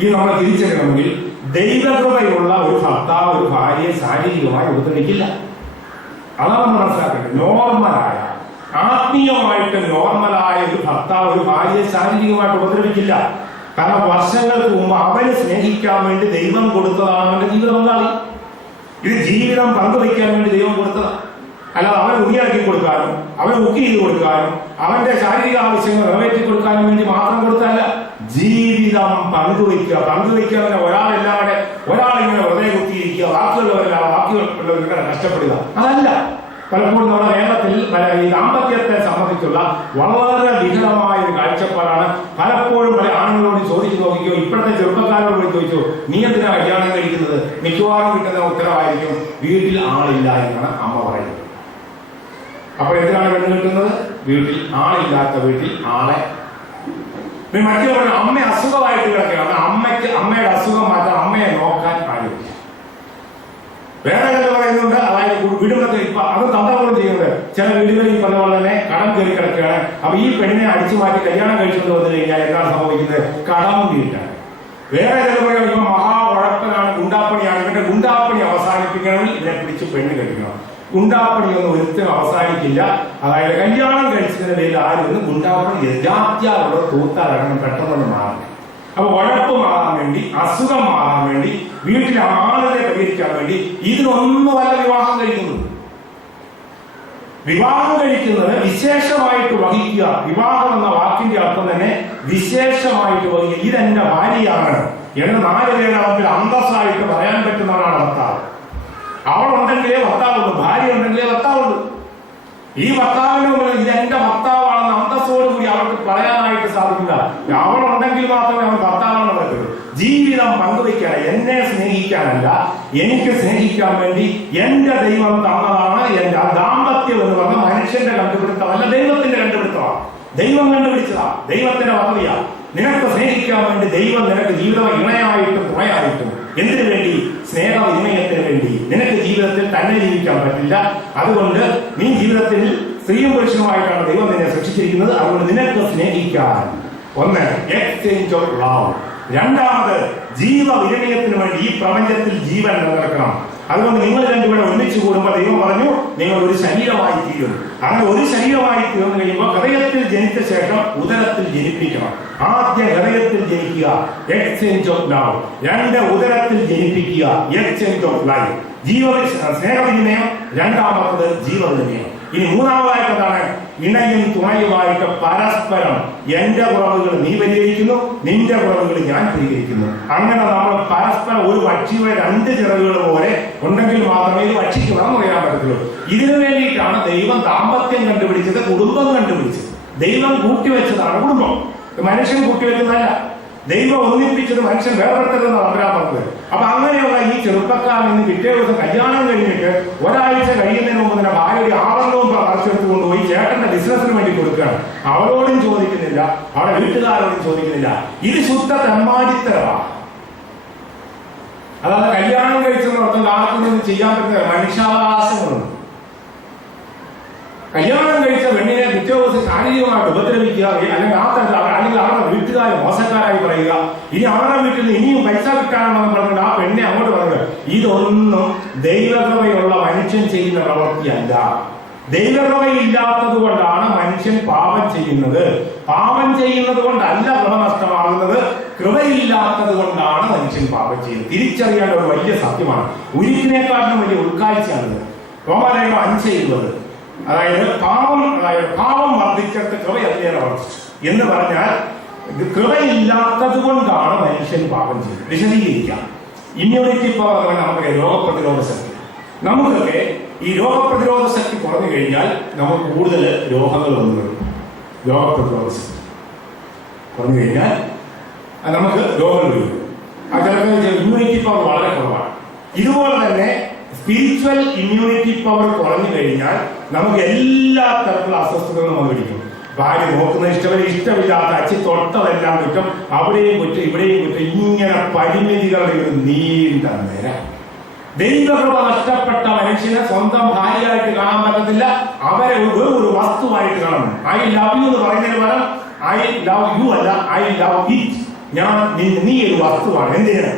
ഈ നമ്മളെ തിരിച്ചറിയണമെങ്കിൽ ദൈവകൃപയുള്ള ഒരു ഭർത്താവ് ഒരു ഭാര്യയെ ശാരീരികമായി ഉപദ്രവിക്കില്ല. അതാണ് നമ്മൾ മനസ്സിലാക്കേണ്ടത്. നോർമലായ ആത്മീയമായിട്ട് നോർമലായ ഒരു ഭർത്താവ് ഒരു ഭാര്യയെ ശാരീരികമായിട്ട് ഉപദ്രവിക്കില്ല. കാരണം വർഷങ്ങൾക്ക് മുമ്പ് അവന് സ്നേഹിക്കാൻ വേണ്ടി ദൈവം കൊടുത്തതാണ് അവന്റെ ജീവിത പങ്കാളി. ഇത് ജീവിതം പങ്കുവയ്ക്കാൻ വേണ്ടി ദൈവം കൊടുത്തതാണ്. അല്ലാതെ അവനെ ഉരിയാക്കി കൊടുക്കാനും അവനെ ബുക്ക് ചെയ്ത് കൊടുക്കാനും അവന്റെ ശാരീരിക ആവശ്യങ്ങൾ നിറവേറ്റി കൊടുക്കാനും വേണ്ടി മാത്രം കൊടുത്തല്ല. ജീവിതം പങ്കുവയ്ക്കുക ഒരാളിങ്ങനെ വെറുതെ കുത്തിയിരിക്കുക, ബാക്കിയുള്ളവരിങ്ങനെ കഷ്ടപ്പെടുക, അതല്ല. പലപ്പോഴും നമ്മുടെ കേരളത്തിൽ ഈ ദാമ്പത്യത്തെ സംബന്ധിച്ചുള്ള വളരെ വികലമായ ഒരു കാഴ്ചപ്പാടാണ്. പലപ്പോഴും പല ആണുങ്ങളോട് ചോദിച്ചു നോക്കിക്കോ, ഇപ്പോഴത്തെ ചെറുപ്പക്കാരോട് ചോദിച്ചു, നീ എന്തിനാ കല്യാണം കഴിക്കുന്നത്? മിക്കവാറും കിട്ടുന്ന ഉത്തരവായിരിക്കും വീട്ടിൽ ആളില്ല എന്നാണ് അമ്മ പറയുന്നത്. അപ്പൊ എന്തിനാണ് പെണ്ണ് കിട്ടുന്നത്? വീട്ടിൽ ആളില്ലാത്ത വീട്ടിൽ ആളെ മറ്റേ പറഞ്ഞു അമ്മ അസുഖമായിട്ട് കിടക്കുകയാണ്, അമ്മയുടെ അസുഖം മാറ്റാൻ അമ്മയെ നോക്കാൻ ആരും. വേറെ ചിലർ പറയുന്നുണ്ട്, അതായത് വീടുകളൊക്കെ ഇപ്പൊ അത് തന്ത്രപൂർവ്വം ചെയ്യുന്നത്. ചില വീടുകളിൽ ഈ പറഞ്ഞ പോലെ തന്നെ കടം കയറി കിടക്കുകയാണ്. അപ്പൊ ഈ പെണ്ണിനെ അടിച്ചു മാറ്റി കല്യാണം കഴിച്ചുകൊണ്ട് വന്നു കഴിഞ്ഞാൽ എന്താണ് സംഭവിക്കുന്നത്? കടം വീട്ടാണ്. വേറെ ചിലർ പറയുന്നത് ഇപ്പൊ മഹാകുഴപ്പനാണ്, ഗുണ്ടാപ്പണിയാണ്, ഇവന്റെ ഗുണ്ടാപ്പണി അവസാനിപ്പിക്കണമെങ്കിൽ ഇവരെ പിടിച്ച് പെണ്ണ് കഴിക്കണം. ഗുണ്ടാപ്പണിയൊന്നും ഒരിക്കലും അവസാനിക്കില്ല. അതായത് കല്യാണം കഴിച്ചതിന്റെ പേരിൽ ആരും ഗുണ്ടാപ്പണി ജാത്യാലുള്ള തൂത്താലടങ്ങും പെട്ടെന്ന് മാറണം. അപ്പൊ ഉഴപ്പ് മാറാൻ വേണ്ടി, അസുഖം മാറാൻ വേണ്ടി, വീട്ടിലെ ആളുകളെ പരിഹരിക്കാൻ വേണ്ടി ഇതിനൊന്നുമല്ല വിവാഹം കഴിക്കുന്നത്. വിവാഹം കഴിക്കുന്നത് വിശേഷമായിട്ട് വഹിക്കുക. വിവാഹം എന്ന വാക്കിന്റെ അർത്ഥം തന്നെ വിശേഷമായിട്ട് വഹിക്കുക. ഇതെന്റെ ഭാര്യയാണ് എന്ന് 4 പേരുടെ മുമ്പിൽ അന്തസ്സായിട്ട് പറയാൻ പറ്റുന്നവരാണ് ഭർത്താവ്. അവളുണ്ടെങ്കിലേ ഭർത്താവുള്ളൂ, ഭാര്യ ഉണ്ടെങ്കിലേ ഭർത്താവുള്ളൂ. ഈ ഭർത്താവിന് മുമ്പിൽ ഇതെന്റെ ഭർത്താവാണെന്ന് അന്തസ്സോടുകൂടി അവർക്ക് പറയാനായിട്ട് സാധിക്കില്ല. അവളുണ്ടെങ്കിൽ മാത്രമേ അവൻ ഭർത്താവാണെന്ന് പറയുള്ളൂ. ജീവിതം പങ്കുവയ്ക്കാൻ, എന്നെ സ്നേഹിക്കാനല്ല, എനിക്ക് സ്നേഹിക്കാൻ വേണ്ടി എന്റെ ദൈവം തന്നതാണ്. എന്റെ ദാമ്പത്യം എന്ന് പറഞ്ഞ മനുഷ്യന്റെ കണ്ടുപിടുത്തമല്ല, ദൈവത്തിന്റെ കണ്ടുപിടുത്തമാണ്. ദൈവം കണ്ടുപിടിച്ചതാ, ദൈവത്തിന്റെ പദവിയാ. നിനക്ക് സ്നേഹിക്കാൻ വേണ്ടി ദൈവം നിനക്ക് ജീവിതം ഇണയായിട്ടും തുണയായിട്ടും. എന്തിനു വേണ്ടി? സ്നേഹവിനിമയത്തിന് വേണ്ടി. നിനക്ക് ജീവിതത്തിൽ തന്നെ ജീവിക്കാൻ പറ്റില്ല. അതുകൊണ്ട് നീ ജീവിതത്തിൽ സ്ത്രീയും പുരുഷനുമായിട്ടാണ് ദൈവം നിന്നെ സൃഷ്ടിച്ചിരിക്കുന്നത്. അതുകൊണ്ട് നിനക്ക് സ്നേഹിക്കാൻ, ഒന്ന് എക്സ്ചേഞ്ച് ഓഫ് ലവ്. രണ്ടാമത് ജീവവിനിമയത്തിന് വേണ്ടി ഈ പ്രപഞ്ചത്തിൽ ജീവൻ നിലനിൽക്കണം. അതുകൊണ്ട് നിങ്ങൾ രണ്ടുപേരെ ഒന്നിച്ചു കൂടുമ്പോൾ ദൈവം പറഞ്ഞു നിങ്ങൾ ഒരു ശരീരമായി തീരും. അങ്ങനെ ഒരു ശരീരമായി തീർന്നു കഴിയുമ്പോൾ ഹൃദയത്തിൽ ജനിച്ച ശേഷം ഉദരത്തിൽ ജനിപ്പിക്കണം. ആദ്യം ഹൃദയത്തിൽ ജനിക്കുക, എക്സ്ചേഞ്ച് ഓഫ് ലവ്. 2 ഉദരത്തിൽ ജനിപ്പിക്കുക, എക്സ്ചേഞ്ച് ഓഫ് ലൈഫ്. സ്നേഹവിനിമയം. രണ്ടാമത്തത് ജീവവിനിമയം. ഇനി മൂന്നാമതായിട്ടാണ് ഇണയും തുണയുമായിട്ട് പരസ്പരം എന്റെ കുറവുകൾ നീ പരിഹരിക്കുന്നു, നിന്റെ കുറവുകൾ ഞാൻ പരിഹരിക്കുന്നു. അങ്ങനെ നമ്മൾ പരസ്പരം ഒരു പക്ഷിയുടെ 2 ചിറകുകൾ പോലെ ഉണ്ടെങ്കിൽ മാത്രമേ ഇത് ഭക്ഷിക്കണം എന്ന് പറയാൻ പറ്റത്തുള്ളൂ. ഇതിനു വേണ്ടിയിട്ടാണ് ദൈവം ദാമ്പത്യം കണ്ടുപിടിച്ചത്, കുടുംബം കണ്ടുപിടിച്ചത്. ദൈവം കൂട്ടിവെച്ചതാണ് കുടുംബം, മനുഷ്യൻ കൂട്ടിവെക്കുന്നതല്ല. ദൈവം ഒന്നിപ്പിച്ചത് മനുഷ്യൻ വേർപെടുത്തതെന്നാണ് അവരാ പറഞ്ഞത്. അപ്പൊ അങ്ങനെയുള്ള ഈ ചെറുപ്പക്കാരൻ ഇന്ന് പിറ്റേ ദിവസം കല്യാണം കഴിഞ്ഞിട്ട് ഒരാഴ്ച കഴിയുന്നതിന് മുമ്പ് തന്നെ ഭാര്യയുടെ ആഭരണവും പറിച്ചെടുത്ത് കൊണ്ടുപോയി ചേട്ടന്റെ ബിസിനസിന് വേണ്ടി കൊടുക്കുകയാണ്. അവരോടും ചോദിക്കുന്നില്ല, അവരുടെ വീട്ടുകാരോടും ചോദിക്കുന്നില്ല. ഇത് ശുദ്ധ തെമ്മാടിത്തരമാണ്. അതായത് കല്യാണം കഴിച്ചെന്ന് പറഞ്ഞാൽ ആർക്കൊന്നും ചെയ്യാൻ പറ്റുന്ന മനുഷ്യാവകാശങ്ങളുണ്ട്. കല്യാണം കഴിച്ച പെണ്ണിനെ പിറ്റേ ദിവസം ശാരീരികമായിട്ട് ഉപദ്രവിക്കുക, അല്ലെങ്കിൽ അല്ലെങ്കിൽ അവരുടെ വീട്ടുകാരെ മോശക്കാരായി പറയുക, ഇനി അവരുടെ വീട്ടിൽ നിന്ന് ഇനിയും പൈസ കിട്ടാനാണെന്ന് പറഞ്ഞിട്ട് ആ പെണ്ണെ അങ്ങോട്ട് പറയുക. ഇതൊന്നും ദൈവകൃപയുള്ള മനുഷ്യൻ ചെയ്യുന്ന പ്രവൃത്തിയല്ല. ദൈവകൃപയില്ലാത്തത് കൊണ്ടാണ് മനുഷ്യൻ പാപം ചെയ്യുന്നത്. പാപം ചെയ്യുന്നത് കൊണ്ടല്ല കൃപ നഷ്ടമാകുന്നത്, കൃപയില്ലാത്തത് കൊണ്ടാണ് മനുഷ്യൻ പാപം ചെയ്യുന്നത്. തിരിച്ചറിയേണ്ട ഒരു വലിയ സത്യമാണ്. ഉരുക്കിനേക്കാട്ടിലും വലിയ ഉൾക്കാഴ്ചയാണിത്. റോമാലേഖനം 5:20. അതായത് പാപം വർദ്ധിച്ചിടത്ത് കൃപ അതിലേറെ വർദ്ധിച്ചു എന്ന് പറഞ്ഞാൽ കൃപയില്ലാത്തത് കൊണ്ടാണ് മനുഷ്യൻ പാപം ചെയ്യുന്നത്. വിശദീകരിക്കാം. ഇമ്മ്യൂണിറ്റി പവർ നമുക്ക് രോഗപ്രതിരോധ ശക്തി. നമുക്കൊക്കെ ഈ രോഗപ്രതിരോധ ശക്തി കുറഞ്ഞു കഴിഞ്ഞാൽ നമുക്ക് കൂടുതൽ രോഗങ്ങൾ വന്നു വരും. രോഗപ്രതിരോധ ശക്തി കുറഞ്ഞു കഴിഞ്ഞാൽ നമുക്ക് രോഗങ്ങൾ വരും. ചിലപ്പോൾ ഇമ്മ്യൂണിറ്റി പവർ വളരെ കുറവാണ്. ഇതുപോലെ തന്നെ സ്പിരിച്വൽ ഇമ്മ്യൂണിറ്റി പവർ കുറഞ്ഞു കഴിഞ്ഞാൽ നമുക്ക് എല്ലാ തരത്തിലുള്ള അസ്വസ്ഥതകളും വന്നിരിക്കും. ഭാര്യ നോക്കുന്ന ഇഷ്ടമില്ലാത്ത അച്ഛി തൊട്ടതെല്ലാം കുറ്റം, അവിടെയും കുറ്റം, ഇവിടെയും കുറ്റം. ഇങ്ങനെ പരിമിതികളുടെ ഒരു നീണ്ട നേരം. ദൈവകൃപ നഷ്ടപ്പെട്ട മനുഷ്യനെ സ്വന്തം ഭാര്യയായിട്ട് കാണാൻ പറ്റത്തില്ല. അവരെ ഒരു വസ്തുവായിട്ട് കാണണം. ഐ ലവ് യു എന്ന് പറയുന്നതിന് പകരം ഐ ലവ് യു അല്ല, ഐ ലവ് ഇറ്റ്. നീ ഒരു വസ്തുവാണ്. എന്തിനാ?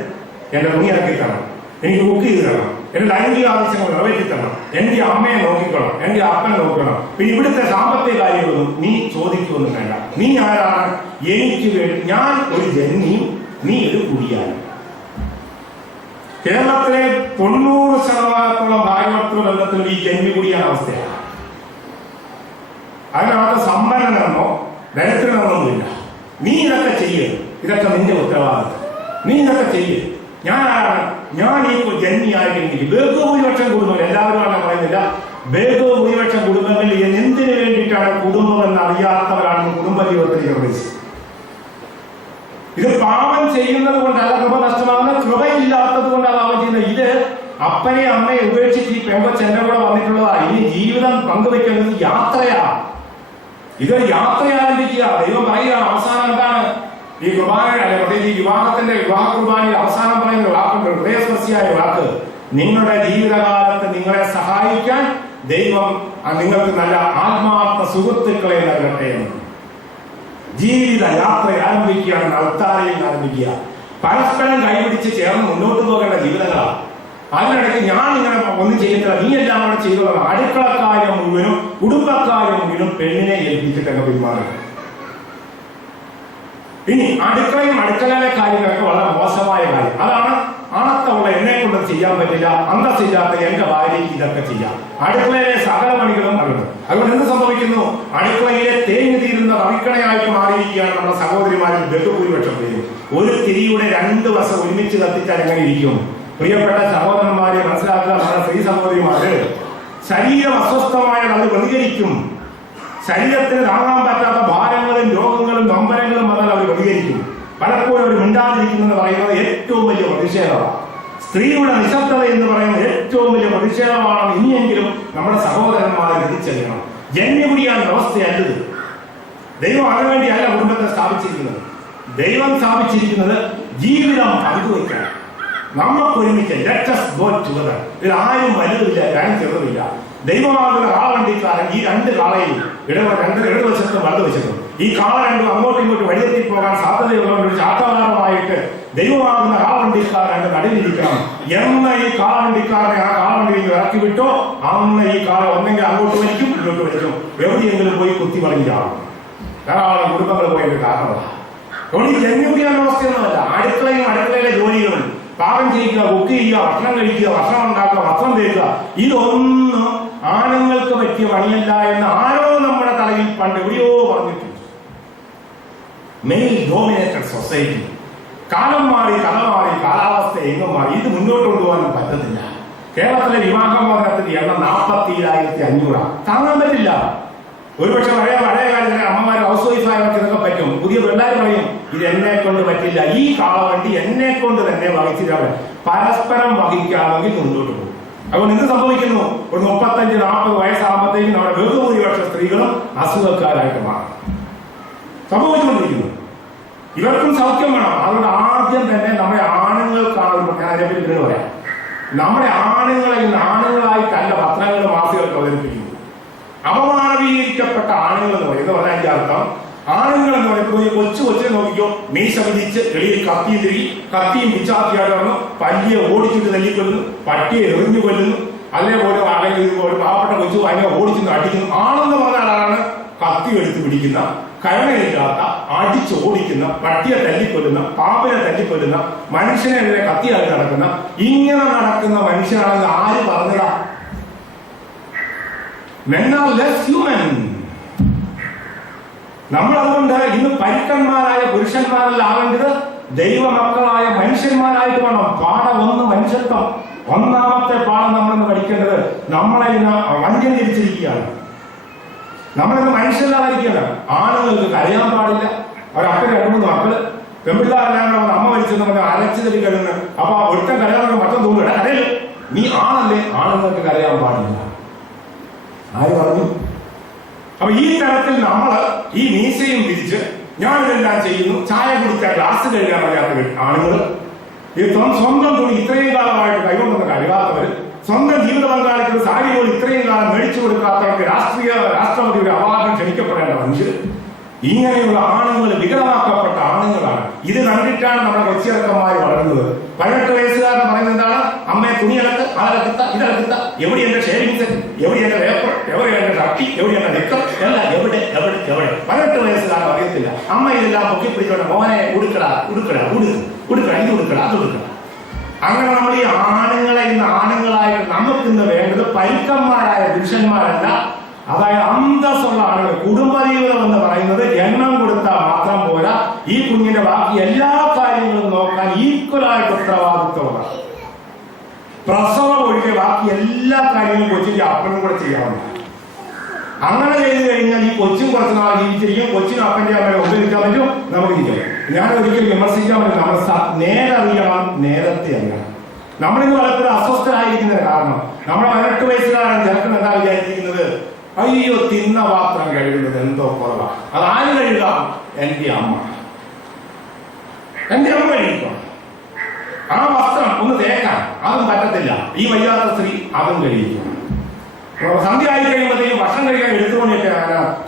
എന്റെ തുണി ഇറക്കി തരണം, എനിക്ക് കുക്ക് ചെയ്ത് തരണം, എന്റെ ലൈംഗിക ആവശ്യങ്ങൾ നിറവേറ്റി തരണം, എന്റെ അമ്മയെ നോക്കിക്കണം, എന്റെ അപ്പനെ നോക്കണം. പിന്നെ ഇവിടുത്തെ സാമ്പത്തിക കാര്യങ്ങളൊന്നും നീ ചോദിക്കുമൊന്നും വേണ്ട. നീ ആരാണ്? എനിക്ക് വേണ്ടി ഞാൻ ഒരു ജന്മിയും നീ ഒരു കുടിയാനും. കേരളത്തിലെ 90% ഭാര്യാഭർത്തൃ ബന്ധത്തിൽ ഈ ജന്മി കുടിയാണ് അവസ്ഥയാണ്. അതിനകത്ത് സമ്പന്നനെന്നോ ദരിദ്രനെന്നൊന്നുമില്ല. നീ ഇതൊക്കെ ചെയ്യരുത്, ഇതൊക്കെ നിന്റെ ഉത്തരവാദിത്വം. നീ ഇതൊക്കെ ചെയ്യരുത്. ഞാൻ ആരാണ്? ഞാൻ ഈ ജന്മിയായിട്ട് എനിക്ക് ബഹുഭൂരിപക്ഷം കുടുംബങ്ങൾ, എല്ലാവരും പറയുന്നില്ല, ബഹുഭൂരിപക്ഷം കുടുംബങ്ങളിൽ എന്തിനു വേണ്ടിയിട്ടാണ് കുടുംബം എന്ന് അറിയാത്തവരാണ് കുടുംബ ജീവിതത്തിൽ നിർവഹിച്ചത്. ഇത് പാപം ചെയ്യുന്നത് കൊണ്ടല്ല കൃപ നഷ്ടമാകുന്നത്, കൃപയില്ലാത്തത് കൊണ്ടാണ് പാപം ചെയ്യുന്നത്. ഇത് അപ്പനെ അമ്മയെ ഉപേക്ഷിച്ച് ഈ പെമ്പച്ചെന്റെ കൂടെ വന്നിട്ടുള്ളതാ. ഇനി ജീവിതം പങ്കുവെക്കുന്നത് യാത്രയാ. ഇതൊരു യാത്ര ആരംഭിക്കുക. ദൈവം പറയുകയാണ് അവസാനം എന്താണ് ഈ കുർബാന, പ്രത്യേകിച്ച് ഈ വിവാഹ കുർബാനയിൽ അവസാനം പറയുന്ന വാക്കുണ്ട്, ഹൃദയസ്പർശിയായ വാക്ക്. നിങ്ങളുടെ ജീവിതകാലത്ത് നിങ്ങളെ സഹായിക്കാൻ ദൈവം നിങ്ങൾക്ക് നല്ല ആത്മാർത്ഥ സുഹൃത്തുക്കളെ നൽകട്ടെ എന്ന്. ജീവിത യാത്ര ആരംഭിക്കുകയാണ്, അൾത്താരയിൽ ആരംഭിക്കുക. പരസ്പരം കൈപിടിച്ച് ചേർന്ന് മുന്നോട്ട് പോകേണ്ട ജീവിതങ്ങളാണ്. അതിനിടയ്ക്ക് ഞാൻ ഇങ്ങനെ ഒന്നും ചെയ്തിട്ടില്ല, നീ എല്ലാം കൂടെ ചെയ്തോളാം. അടുക്കളക്കാര്യം മുഴുവനും കുടുംബക്കാര്യം മുഴുവനും പെണ്ണിനെ ഏൽപ്പിച്ചിട്ടൊക്കെ പെരുമാറുക. ഇനി അടുക്കളയിലെ കാര്യങ്ങളൊക്കെ വളരെ മോശമായ കാര്യം. അതാണ് ആണത്തമുള്ള എന്നെ കൊണ്ട് ചെയ്യാൻ പറ്റില്ല, അന്തസ്സില്ലാത്ത എന്റെ ഭാര്യയ്ക്ക് ഇതൊക്കെ ചെയ്യാം. അടുക്കളയിലെ സകല പണികളും അറിയുന്നു. അതുകൊണ്ട് എന്ത് സംഭവിക്കുന്നു? അടുക്കളയിലെ തേഞ്ഞു തീരുന്ന റവിക്കണയായിട്ട് മാറിയിരിക്കുകയാണ് നമ്മുടെ സഹോദരിമാരിൽ ബഹുഭൂരിപക്ഷം പേരും. ഒരു തിരിയുടെ 2 വശം ഒരുമിച്ച് കത്തിച്ചാൽ എങ്ങനെ ഇരിക്കും? പ്രിയപ്പെട്ട സഹോദരന്മാരെ മനസ്സിലാക്കുക, നമ്മുടെ സ്ത്രീ സഹോദരിമാര് ശരീരം അസ്വസ്ഥമായാൽ അത് പ്രതികരിക്കും. ശരീരത്തിന് താങ്ങാൻ പറ്റാത്ത ഭാരങ്ങളും രോഗങ്ങളും നൊമ്പരങ്ങളും വന്നാൽ അവർ പ്രതികരിക്കും. പലപ്പോഴും അവർ മിണ്ടാതിരിക്കുന്നത് പറയുന്നത് ഏറ്റവും വലിയ പ്രതിഷേധമാണ്. സ്ത്രീയുടെ നിശബ്ദത എന്ന് പറയുന്നത് ഏറ്റവും വലിയ പ്രതിഷേധമാണ്. ഇനിയെങ്കിലും നമ്മുടെ സഹോദരന്മാരെ തിരിച്ചറിയണം. ജന്യകുടിയാൻ അവസ്ഥയല്ലത്. ദൈവം അതിനുവേണ്ടിയല്ല കുടുംബത്തെ സ്ഥാപിച്ചിരിക്കുന്നത്. ദൈവം സ്ഥാപിച്ചിരിക്കുന്നത് ജീവിതം പങ്കുവയ്ക്കാൻ. നമുക്കൊരുമിച്ച് ഇതിൽ ആരും വലുതില്ല, ആരും ചെറുതില്ല. ദൈവമാകുന്ന കാളവണ്ടിക്കാരൻ ഈ 2 കാളയും ഇടതുവശത്തും വലതുവശത്തും ഈ കാള രണ്ടും അങ്ങോട്ടും ഇങ്ങോട്ടും വഴിയെത്തി പോകാൻ സാധ്യതയുള്ളവർ ഒരു ചാട്ടവാരമായിട്ട് ദൈവമാകുന്ന കാളവണ്ടിക്കാരൻ നടുവിലിരിക്കണം എന്ന ഈ കാളവണ്ടിക്കാരനെ ആ കാളവണ്ടിയിൽ ഇറക്കി വിട്ടോ അന്ന് ഈ കാള ഒന്നെങ്കിൽ അങ്ങോട്ട് വലിക്കും ഇങ്ങോട്ട് വലിക്കും, എവിടെയെങ്കിലും പോയി കുത്തി വളഞ്ഞാവും. ധാരാളം കുടുംബങ്ങൾ പോയതിന്റെ കാരണമാണ്. അതുകൊണ്ട് ഈ ജന്മിക്കാൻ അവസ്ഥയൊന്നുമല്ല. അടുക്കളയിലെ ജോലികളും പാകം ചെയ്യുക, കുക്ക് ചെയ്യുക, ഭക്ഷണം കഴിക്കുക, ഭക്ഷണം ഉണ്ടാക്കുക, വസ്ത്രം തേക്കുക, ഇതൊന്നും ആണുങ്ങൾക്ക് പറ്റിയ പണിയല്ല എന്ന് ആരോ നമ്മുടെ തലയിൽ പണ്ട് എവിടെയോ പറഞ്ഞിട്ടുണ്ട്. Mail dominated society. കാലം മാറി, കഥ മാറി, കാലാവസ്ഥ എങ്ങും മാറി. ഇത് മുന്നോട്ട് കൊണ്ടുപോകാൻ പറ്റത്തില്ല. കേരളത്തിലെ വിവാഹമോചനത്തിന്റെ എണ്ണം 47,500. താങ്ങാൻ പറ്റില്ല. ഒരുപക്ഷെ പഴയ കാലത്തിലെ അമ്മമാർ ഹൗസ് വൈഫായവർക്ക് ഇതൊക്കെ പറ്റും. പുതിയ പിള്ളേർ പറയും ഇത് എന്നെ കൊണ്ട് പറ്റില്ല, ഈ കാളവണ്ടി എന്നെ കൊണ്ട് തന്നെ വഹിച്ചിട്ടാണ്. പരസ്പരം വഹിക്കാമെങ്കിൽ മുന്നോട്ട് പോകും. അതുകൊണ്ട് എന്ത് സംഭവിക്കുന്നു? ഒരു 35-40 വയസ്സാകുമ്പോഴത്തേക്കും നമ്മുടെ ബഹുഭൂരിപക്ഷ സ്ത്രീകളും അസുഖക്കാരായിട്ട് മാറും. സംഭവിച്ചുകൊണ്ടിരിക്കുന്നു. ഇവർക്കും സൗഖ്യം വേണം. അതുകൊണ്ട് ആദ്യം തന്നെ നമ്മുടെ ആണുങ്ങൾക്കാണ് അതിനെപ്പറ്റി പറയാം. നമ്മുടെ ആണുങ്ങളായിട്ടല്ല പത്രങ്ങളും മാസികൾക്ക് അവതരിപ്പിക്കുന്നത്. അപമാനവീകരിക്കപ്പെട്ട ആണുങ്ങൾ എന്ന് പറയുന്നത് പറഞ്ഞാൽ അതിന്റെ അർത്ഥം ആണുങ്ങൾ എന്ന് പറയുമ്പോൾ കൊച്ചിനെ നോക്കിക്കോ, മീശ വിധിച്ച് എളിയിൽ കത്തിയും പിച്ചാത്തിയാടുന്നു, പല്ലിയെ ഓടിച്ചിട്ട് തല്ലിക്കൊല്ലുന്നു, പട്ടിയെ എറിഞ്ഞു കൊല്ലുന്നു, അതേപോലെ ഒരു പാവപ്പെട്ട കൊച്ചു അതിനെ ഓടിച്ചിട്ട് അടിക്കുന്നു. ആണെന്ന് പറഞ്ഞാലാണ് കത്തി എടുത്ത് പിടിക്കുന്ന, കരുണയില്ലാത്ത, അടിച്ച് ഓടിക്കുന്ന, പട്ടിയെ തല്ലിക്കൊല്ലുന്ന, പാമ്പിനെ തല്ലിക്കൊല്ലുന്ന, മനുഷ്യനെ കത്തിയായിട്ട് നടക്കുന്ന, ഇങ്ങനെ നടക്കുന്ന മനുഷ്യനാണെന്ന് ആര് പറഞ്ഞതാ? Men are less human. നമ്മൾ അതുകൊണ്ട് ഇന്ന് പരുക്കന്മാരായ പുരുഷന്മാരല്ല ആവേണ്ടത്, ദൈവമക്കളായ മനുഷ്യന്മാരായിട്ട് വേണം. പാഠം 1 മനുഷ്യത്വം. ഒന്നാമത്തെ പാഠം നമ്മളിന്ന് പഠിക്കേണ്ടത് നമ്മളെ ഇന്ന് വഞ്ചന തിരിച്ചിരിക്കുകയാണ്. നമ്മളിന്ന് മനുഷ്യരായിരിക്കുകയാണ്. ആണുങ്ങൾക്ക് കരയാൻ പാടില്ല. ഒരപ്പന് 2-3 മക്കള്, പെൺപിള്ളാരെല്ലാം അമ്മ മരിച്ചെന്ന് പറഞ്ഞാൽ അരച്ചു തല്ലി കഴിയുന്നു. അപ്പൊ ആ ഒട്ടും കരയാൻ മറ്റം തോന്നുക കരയിൽ നീ ആണല്ലേ, ആണുങ്ങൾക്ക് കരയാൻ പാടില്ല. ആര് പറഞ്ഞു? അപ്പൊ ഈ തരത്തിൽ നമ്മൾ ഈ മീശയും വിരിച്ച് ഞാനിതെല്ലാം ചെയ്യുന്നു, ചായ കുടിക്കാൻ ഗ്ലാസ് കഴുകാൻ അറിയാത്ത ആണുങ്ങൾ, ഈ സ്വന്തം തുണി ഇത്രയും കാലമായിട്ട് കൈകൊണ്ടെന്ന് കഴുകാത്തവര്, സ്വന്തം ജീവിത പങ്കാളിക്ക് സാരി പോലും ഇത്രയും കാലം മേടിച്ചു കൊടുക്കാത്തവർക്ക് രാഷ്ട്രപതിയുടെ അവാർഡ് ക്ഷണിക്കപ്പെടേണ്ട മനുഷ്യർ, ഇങ്ങനെയുള്ള ആണുങ്ങൾ വികലമാക്കപ്പെട്ട ആണുങ്ങളാണ്. ഇത് കണ്ടിട്ടാണ് നമ്മുടെ കൊച്ചിയടക്കന്മാർ വളരുന്നത്. 18 വയസ്സുകാരൻ പറയുന്നത് എന്താണ്? അമ്മയെ തുണിയലത്ത്, അതലത്തിത്ത, ഇതലത്തിത്ത, എവിടെ എന്റെ ഷേവിംഗ് സെറ്റ്, എവിടെ എന്റെ പേപ്പർ, എവിടെ എന്റെ ഷർട്ടി, എവിടെ എന്റെ നിക്കർ, എല്ലാം എവിടെ. 18 വയസ്സുകാരൻ അറിയത്തില്ല. അമ്മ ഇതെല്ലാം പൊക്കിപ്പിടിച്ചോണ്ട് മോനെ ഉടുക്കടാ ഇത് ഉടുക്കടാ അത് ഉടുക്കട. അങ്ങനെ നമ്മൾ ഈ ആണുങ്ങളെ ഇന്ന് ആണുങ്ങളായിട്ട് നമുക്കിന്ന് വേണ്ടത് പരുക്കന്മാരായ പുരുഷന്മാരല്ല, അതായത് അന്തസ്സുള്ള ആളുകൾ. കുടുംബജീവിതം എന്ന് പറയുന്നത് ജന്മം കൊടുത്താൽ മാത്രം പോരാ, ഈ കുഞ്ഞിന്റെ ബാക്കി എല്ലാ കാര്യങ്ങളും നോക്കാൻ ഈക്വലായിട്ട് ഉത്തരവാദിത്വമാണ്. പ്രസവം ഒഴികെ ബാക്കി എല്ലാ കാര്യങ്ങളും കൊച്ചിന്റെ അപ്പനും കൂടെ ചെയ്യാവുന്ന. അങ്ങനെ ചെയ്തു കഴിഞ്ഞാൽ ഈ കൊച്ചും കുറച്ച് നാൾ ജീവിച്ചിരിക്കും, കൊച്ചിനും അപ്പന്റെ അമ്മയെ ഉപയോഗിക്കാൻ പറ്റും, നമുക്ക് ഇരിക്കാം. ഞാൻ ഒരിക്കലും വിമർശിക്കാൻ പറ്റും. നമ്മൾ നേരറിയണം, നേരത്തെ അറിയണം. നമ്മളിന്ന് പലപ്പോഴും അസ്വസ്ഥരായിരിക്കുന്നതിന് കാരണം നമ്മുടെ 18 വയസ്സുകാരൻ ചെറുക്കൻ എന്താ വിചാരിച്ചിരിക്കുന്നത്? അയ്യോ, തിന്ന പാത്രം കഴുകുന്നത് എന്തോ കുറവാണ്. അത് ആര് കഴുകാം? എന്റെ അമ്മ. എന്റെ അമ്മ കഴിക്കണം. ആ വസ്ത്രം ഒന്ന് തേക്കാൻ അതും പറ്റത്തില്ല. ഈ വയ്യാത്ത സ്ത്രീ അതും കഴിക്കണം. സന്ധ്യ ആയി കഴിയുമ്പോഴത്തേക്കും ഭക്ഷണം കഴിക്കാൻ എടുത്തുകൊണ്ടിട്ട്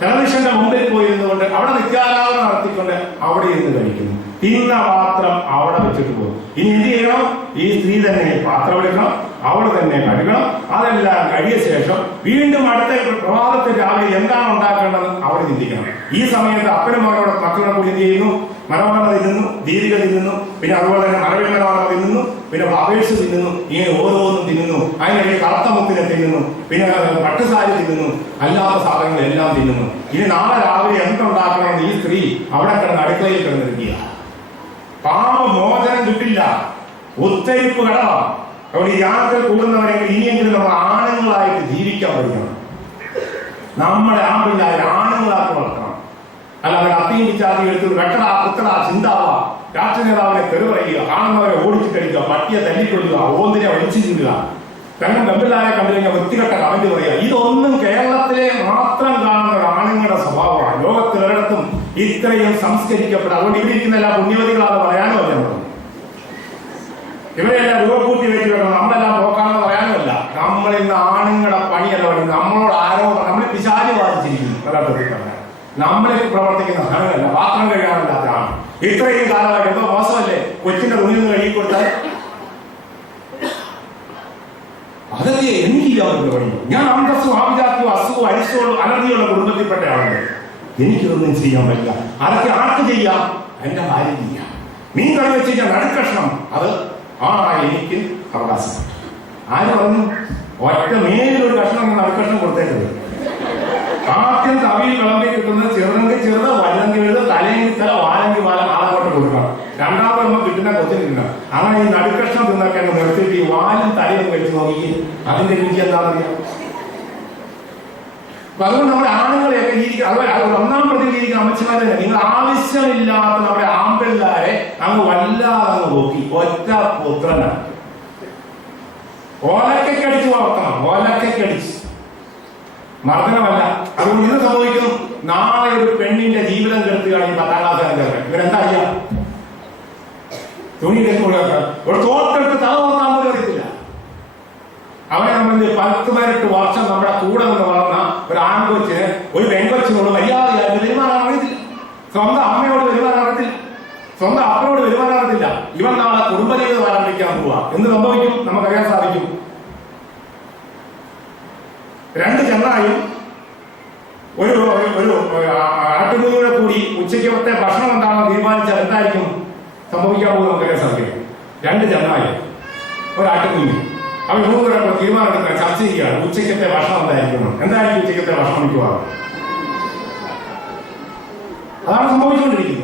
ടെലിവിഷന്റെ മുമ്പിൽ പോയിരുന്നുകൊണ്ട് അവിടെ നിത്യാരാധന നടത്തിക്കൊണ്ട് അവിടെ ഇരുന്ന് കഴിക്കുന്നു. തിന്ന പാത്രം അവിടെ വെച്ചിട്ട് പോകും. ഇനി എന്ത് ചെയ്യണം? ഈ സ്ത്രീ തന്നെ പാത്രം എടുക്കണം, അവൾ തന്നെ കഴുകണം. അതെല്ലാം കഴിയ ശേഷം വീണ്ടും അടുത്ത പ്രഭാതത്തിൽ രാവിലെ എന്താണ് ഉണ്ടാക്കേണ്ടത് അവിടെ ചിന്തിക്കണം. ഈ സമയത്ത് അപ്പനും മക്കളെ കൂടി എന്ത് ചെയ്യുന്നു? മനോരമ തിന്നുന്നു, ദീപിക തിന്നുന്നു, പിന്നെ അതുപോലെ തന്നെ മലയാള മനോരമ തിന്നുന്നു, പിന്നെ ബാബേഴ്സ് തിന്നുന്നു. ഇങ്ങനെ ഓരോന്നും തിന്നുന്നു. അതിനിടയിൽ കറുത്ത മുത്തിനെ തിന്നുന്നു, പിന്നെ പട്ടുസാരി തിന്നുന്നു, അല്ലാത്ത സാധനങ്ങളെല്ലാം തിന്നുന്നു. ഇനി നാളെ രാവിലെ എന്തുണ്ടാക്കണമെന്ന് ഈ സ്ത്രീ അവിടെ കിടന്ന് അടുക്കളയിൽ കിടന്നിരിക്കുക. പാപമോചനം കിട്ടില്ല, ഉത്തരിപ്പ് കടവാണ്. അവിടെ ഈ യാത്രയിൽ കൂടുന്നവരെങ്കിൽ ഇനിയെങ്കിലും നമ്മൾ ആണുങ്ങളായിട്ട് ജീവിക്കാൻ പഠിക്കണം. നമ്മുടെ ആമ്പിള്ളായ ആണുങ്ങളാക്കി വളർത്തണം. അല്ലാതെ അത്തിയും പിച്ചാത്തി എടുത്ത് വെട്ടടാ കുത്തടാ ചിന്താവാ, രാഷ്ട്രീയ നേതാവിനെ തെറി പറയുക, കാണുന്നവരെ ഓടിച്ചു കഴിക്കുക, പട്ടിയെ തല്ലിക്കൊള്ളുക, ഓന്തിനെ വലിച്ചു ചീടുക, പെണ്ണും പെമ്പിള്ളാരെ കണ്ടു കഴിഞ്ഞാൽ വൃത്തികെട്ട കമന്റ് പറയുക. ഇതൊന്നും കേരളത്തിലെ മാത്രം കാണുന്ന ആണുങ്ങളുടെ സ്വഭാവമാണ്. ലോകത്തിലൊരിടത്തും ഇത്രയും സംസ്കരിക്കപ്പെട്ട. അതുകൊണ്ട് ഇവിടെ ഇരിക്കുന്ന എല്ലാ പുണ്യവതികളാണ് പറയാനോ അല്ല. ഇവരെല്ലാം രൂപക്കൂട്ടി വെച്ച് വെക്കണം, നമ്മളെല്ലാം നോക്കാമെന്ന് പറയാനുമല്ല. നമ്മളിന്ന് ആണുങ്ങളുടെ പണിയല്ല പറയുന്നത്. നമ്മളോട് ആരോപണം, നമ്മളെ പിശാചി ബാധിച്ചിരിക്കുന്നു. യഥാർത്ഥത്തിൽ പറഞ്ഞാൽ നമ്മളിൽ പ്രവർത്തിക്കുന്ന ആണുങ്ങളല്ല, പാത്രം കഴുകാനല്ലാത്ത ആണ്. ഇത്രയും കാലമായിട്ട് എന്തോ മോശമല്ലേ കൊച്ചിന്റെ തുണിന്ന് കഴുകിക്കൊടുത്താൽ? അതൊക്കെ എനിക്ക് ചെയ്യാൻ പറ്റും. ഞാൻ അന്തസ്സും ആഭിജാത്യവും അസുഖവും അരിശവും അലർജിയുള്ള കുടുംബത്തിൽപ്പെട്ട ആളുകൾ. എനിക്കിതൊന്നും ചെയ്യാൻ പറ്റില്ല. അതൊക്കെ ആർക്ക് ചെയ്യാം? എന്റെ ഭാര്യ ചെയ്യാം. മീൻ കറി വെച്ച് കഴിഞ്ഞാൽ നടുക്കഷ്ണം അത് എനിക്ക് അവകാശം. ആര് പറഞ്ഞു? ഒറ്റ മേലൊരു കഷ്ണം നടുക്കഷ്ണം കൊടുത്തേക്കത്. ആദ്യം തവിയിൽ വിളമ്പി കിട്ടുന്നത് ചെറുതെങ്കിൽ ചെറുത്, വല്ലെങ്കിൽ വലുത്, തലയെങ്കിൽ തല, വാലെങ്കിൽ വാല, ആളങ്ങോട്ട് കൊടുക്കണം. രണ്ടാമത് നമ്മൾ കിട്ടുന്ന കൊച്ചിന് തിന്നാം. അങ്ങനെ ഈ നടുക്കഷ്ണം തിന്നൊക്കെ നിർത്തിയിട്ട് ഈ വാലും തലയും കഴിച്ച് നോക്കി അതിന്റെ രുചി എന്താണെന്നറിയാം. അപ്പൊ അതുകൊണ്ട് നമ്മുടെ ആണുങ്ങളെയൊക്കെ ജീവിക്കുക, അതുപോലെ ഒന്നാം പ്രതികരിക്കുന്ന അമ്മച്ചിമാരെ നിങ്ങൾ ആവശ്യമില്ലാത്ത നമ്മുടെ ആമ്പിള്ളാരെ അങ്ങ് വല്ലാതെ അങ്ങ് നോക്കി ഒറ്റ പുത്രനാണ്. ഓലക്കടിച്ച് വളർത്തണം, ഓലക്കടിച്ച് മർദ്ദനമല്ല. അതുകൊണ്ട് ഇത് സംഭവിക്കുന്നു. നാളെ ഒരു പെണ്ണിന്റെ ജീവിതം കെടുത്തുകയാണ് ഈ 10ാം ക്ലാസ്. ഇവരെന്താ ചെയ്യാ? തുണി ഒരു തോട്ടെടുത്ത് തല നോക്കാൻ പോലും അറിയത്തില്ല. അവനെ നമ്മൾ 10-18 വർഷം നമ്മുടെ കൂടെ നിന്ന് വളർന്ന ഒരു ആൺകൊച്ചിന് ഒരു പെൺകൊച്ചിനോട് മര്യാദയായിട്ട് പെരുമാറാൻ അറിയത്തില്ല. സ്വന്തം അമ്മയോട് പെരുമാറാൻ അറിയത്തില്ല, സ്വന്തം അപ്പനോട് പെരുമാറാൻ അറിയത്തില്ല. ഇവൻ നാളെ കുടുംബജീവിതം ആരംഭിക്കാൻ പോവാ. എന്ത് സംഭവിക്കും? നമുക്കറിയാൻ സാധിക്കും. 2 ചെന്നായും ഒരു ആട്ടുകുഞ്ഞിനെ കൂടി ഉച്ചയ്ക്കത്തെ ഭക്ഷണം എന്താണെന്ന് തീരുമാനിച്ചാൽ എന്തായിരിക്കും സംഭവിക്കാൻ പോകുന്നത്? നമുക്കറിയാൻ സാധിക്കും. 2 ചെന്നായും ഒരു ആട്ടുകുഞ്ഞ് അവർ 3 പേരെ തീരുമാനമെടുക്കാൻ ചർച്ച ചെയ്യുകയാണ്. ഉച്ചയ്ക്കത്തെ ഭക്ഷണം എന്തായിരിക്കും ഉച്ചയ്ക്കത്തെ ഭക്ഷണം മിക്കവാറും. അതാണ് സംഭവിച്ചുകൊണ്ടിരിക്കുന്നത്.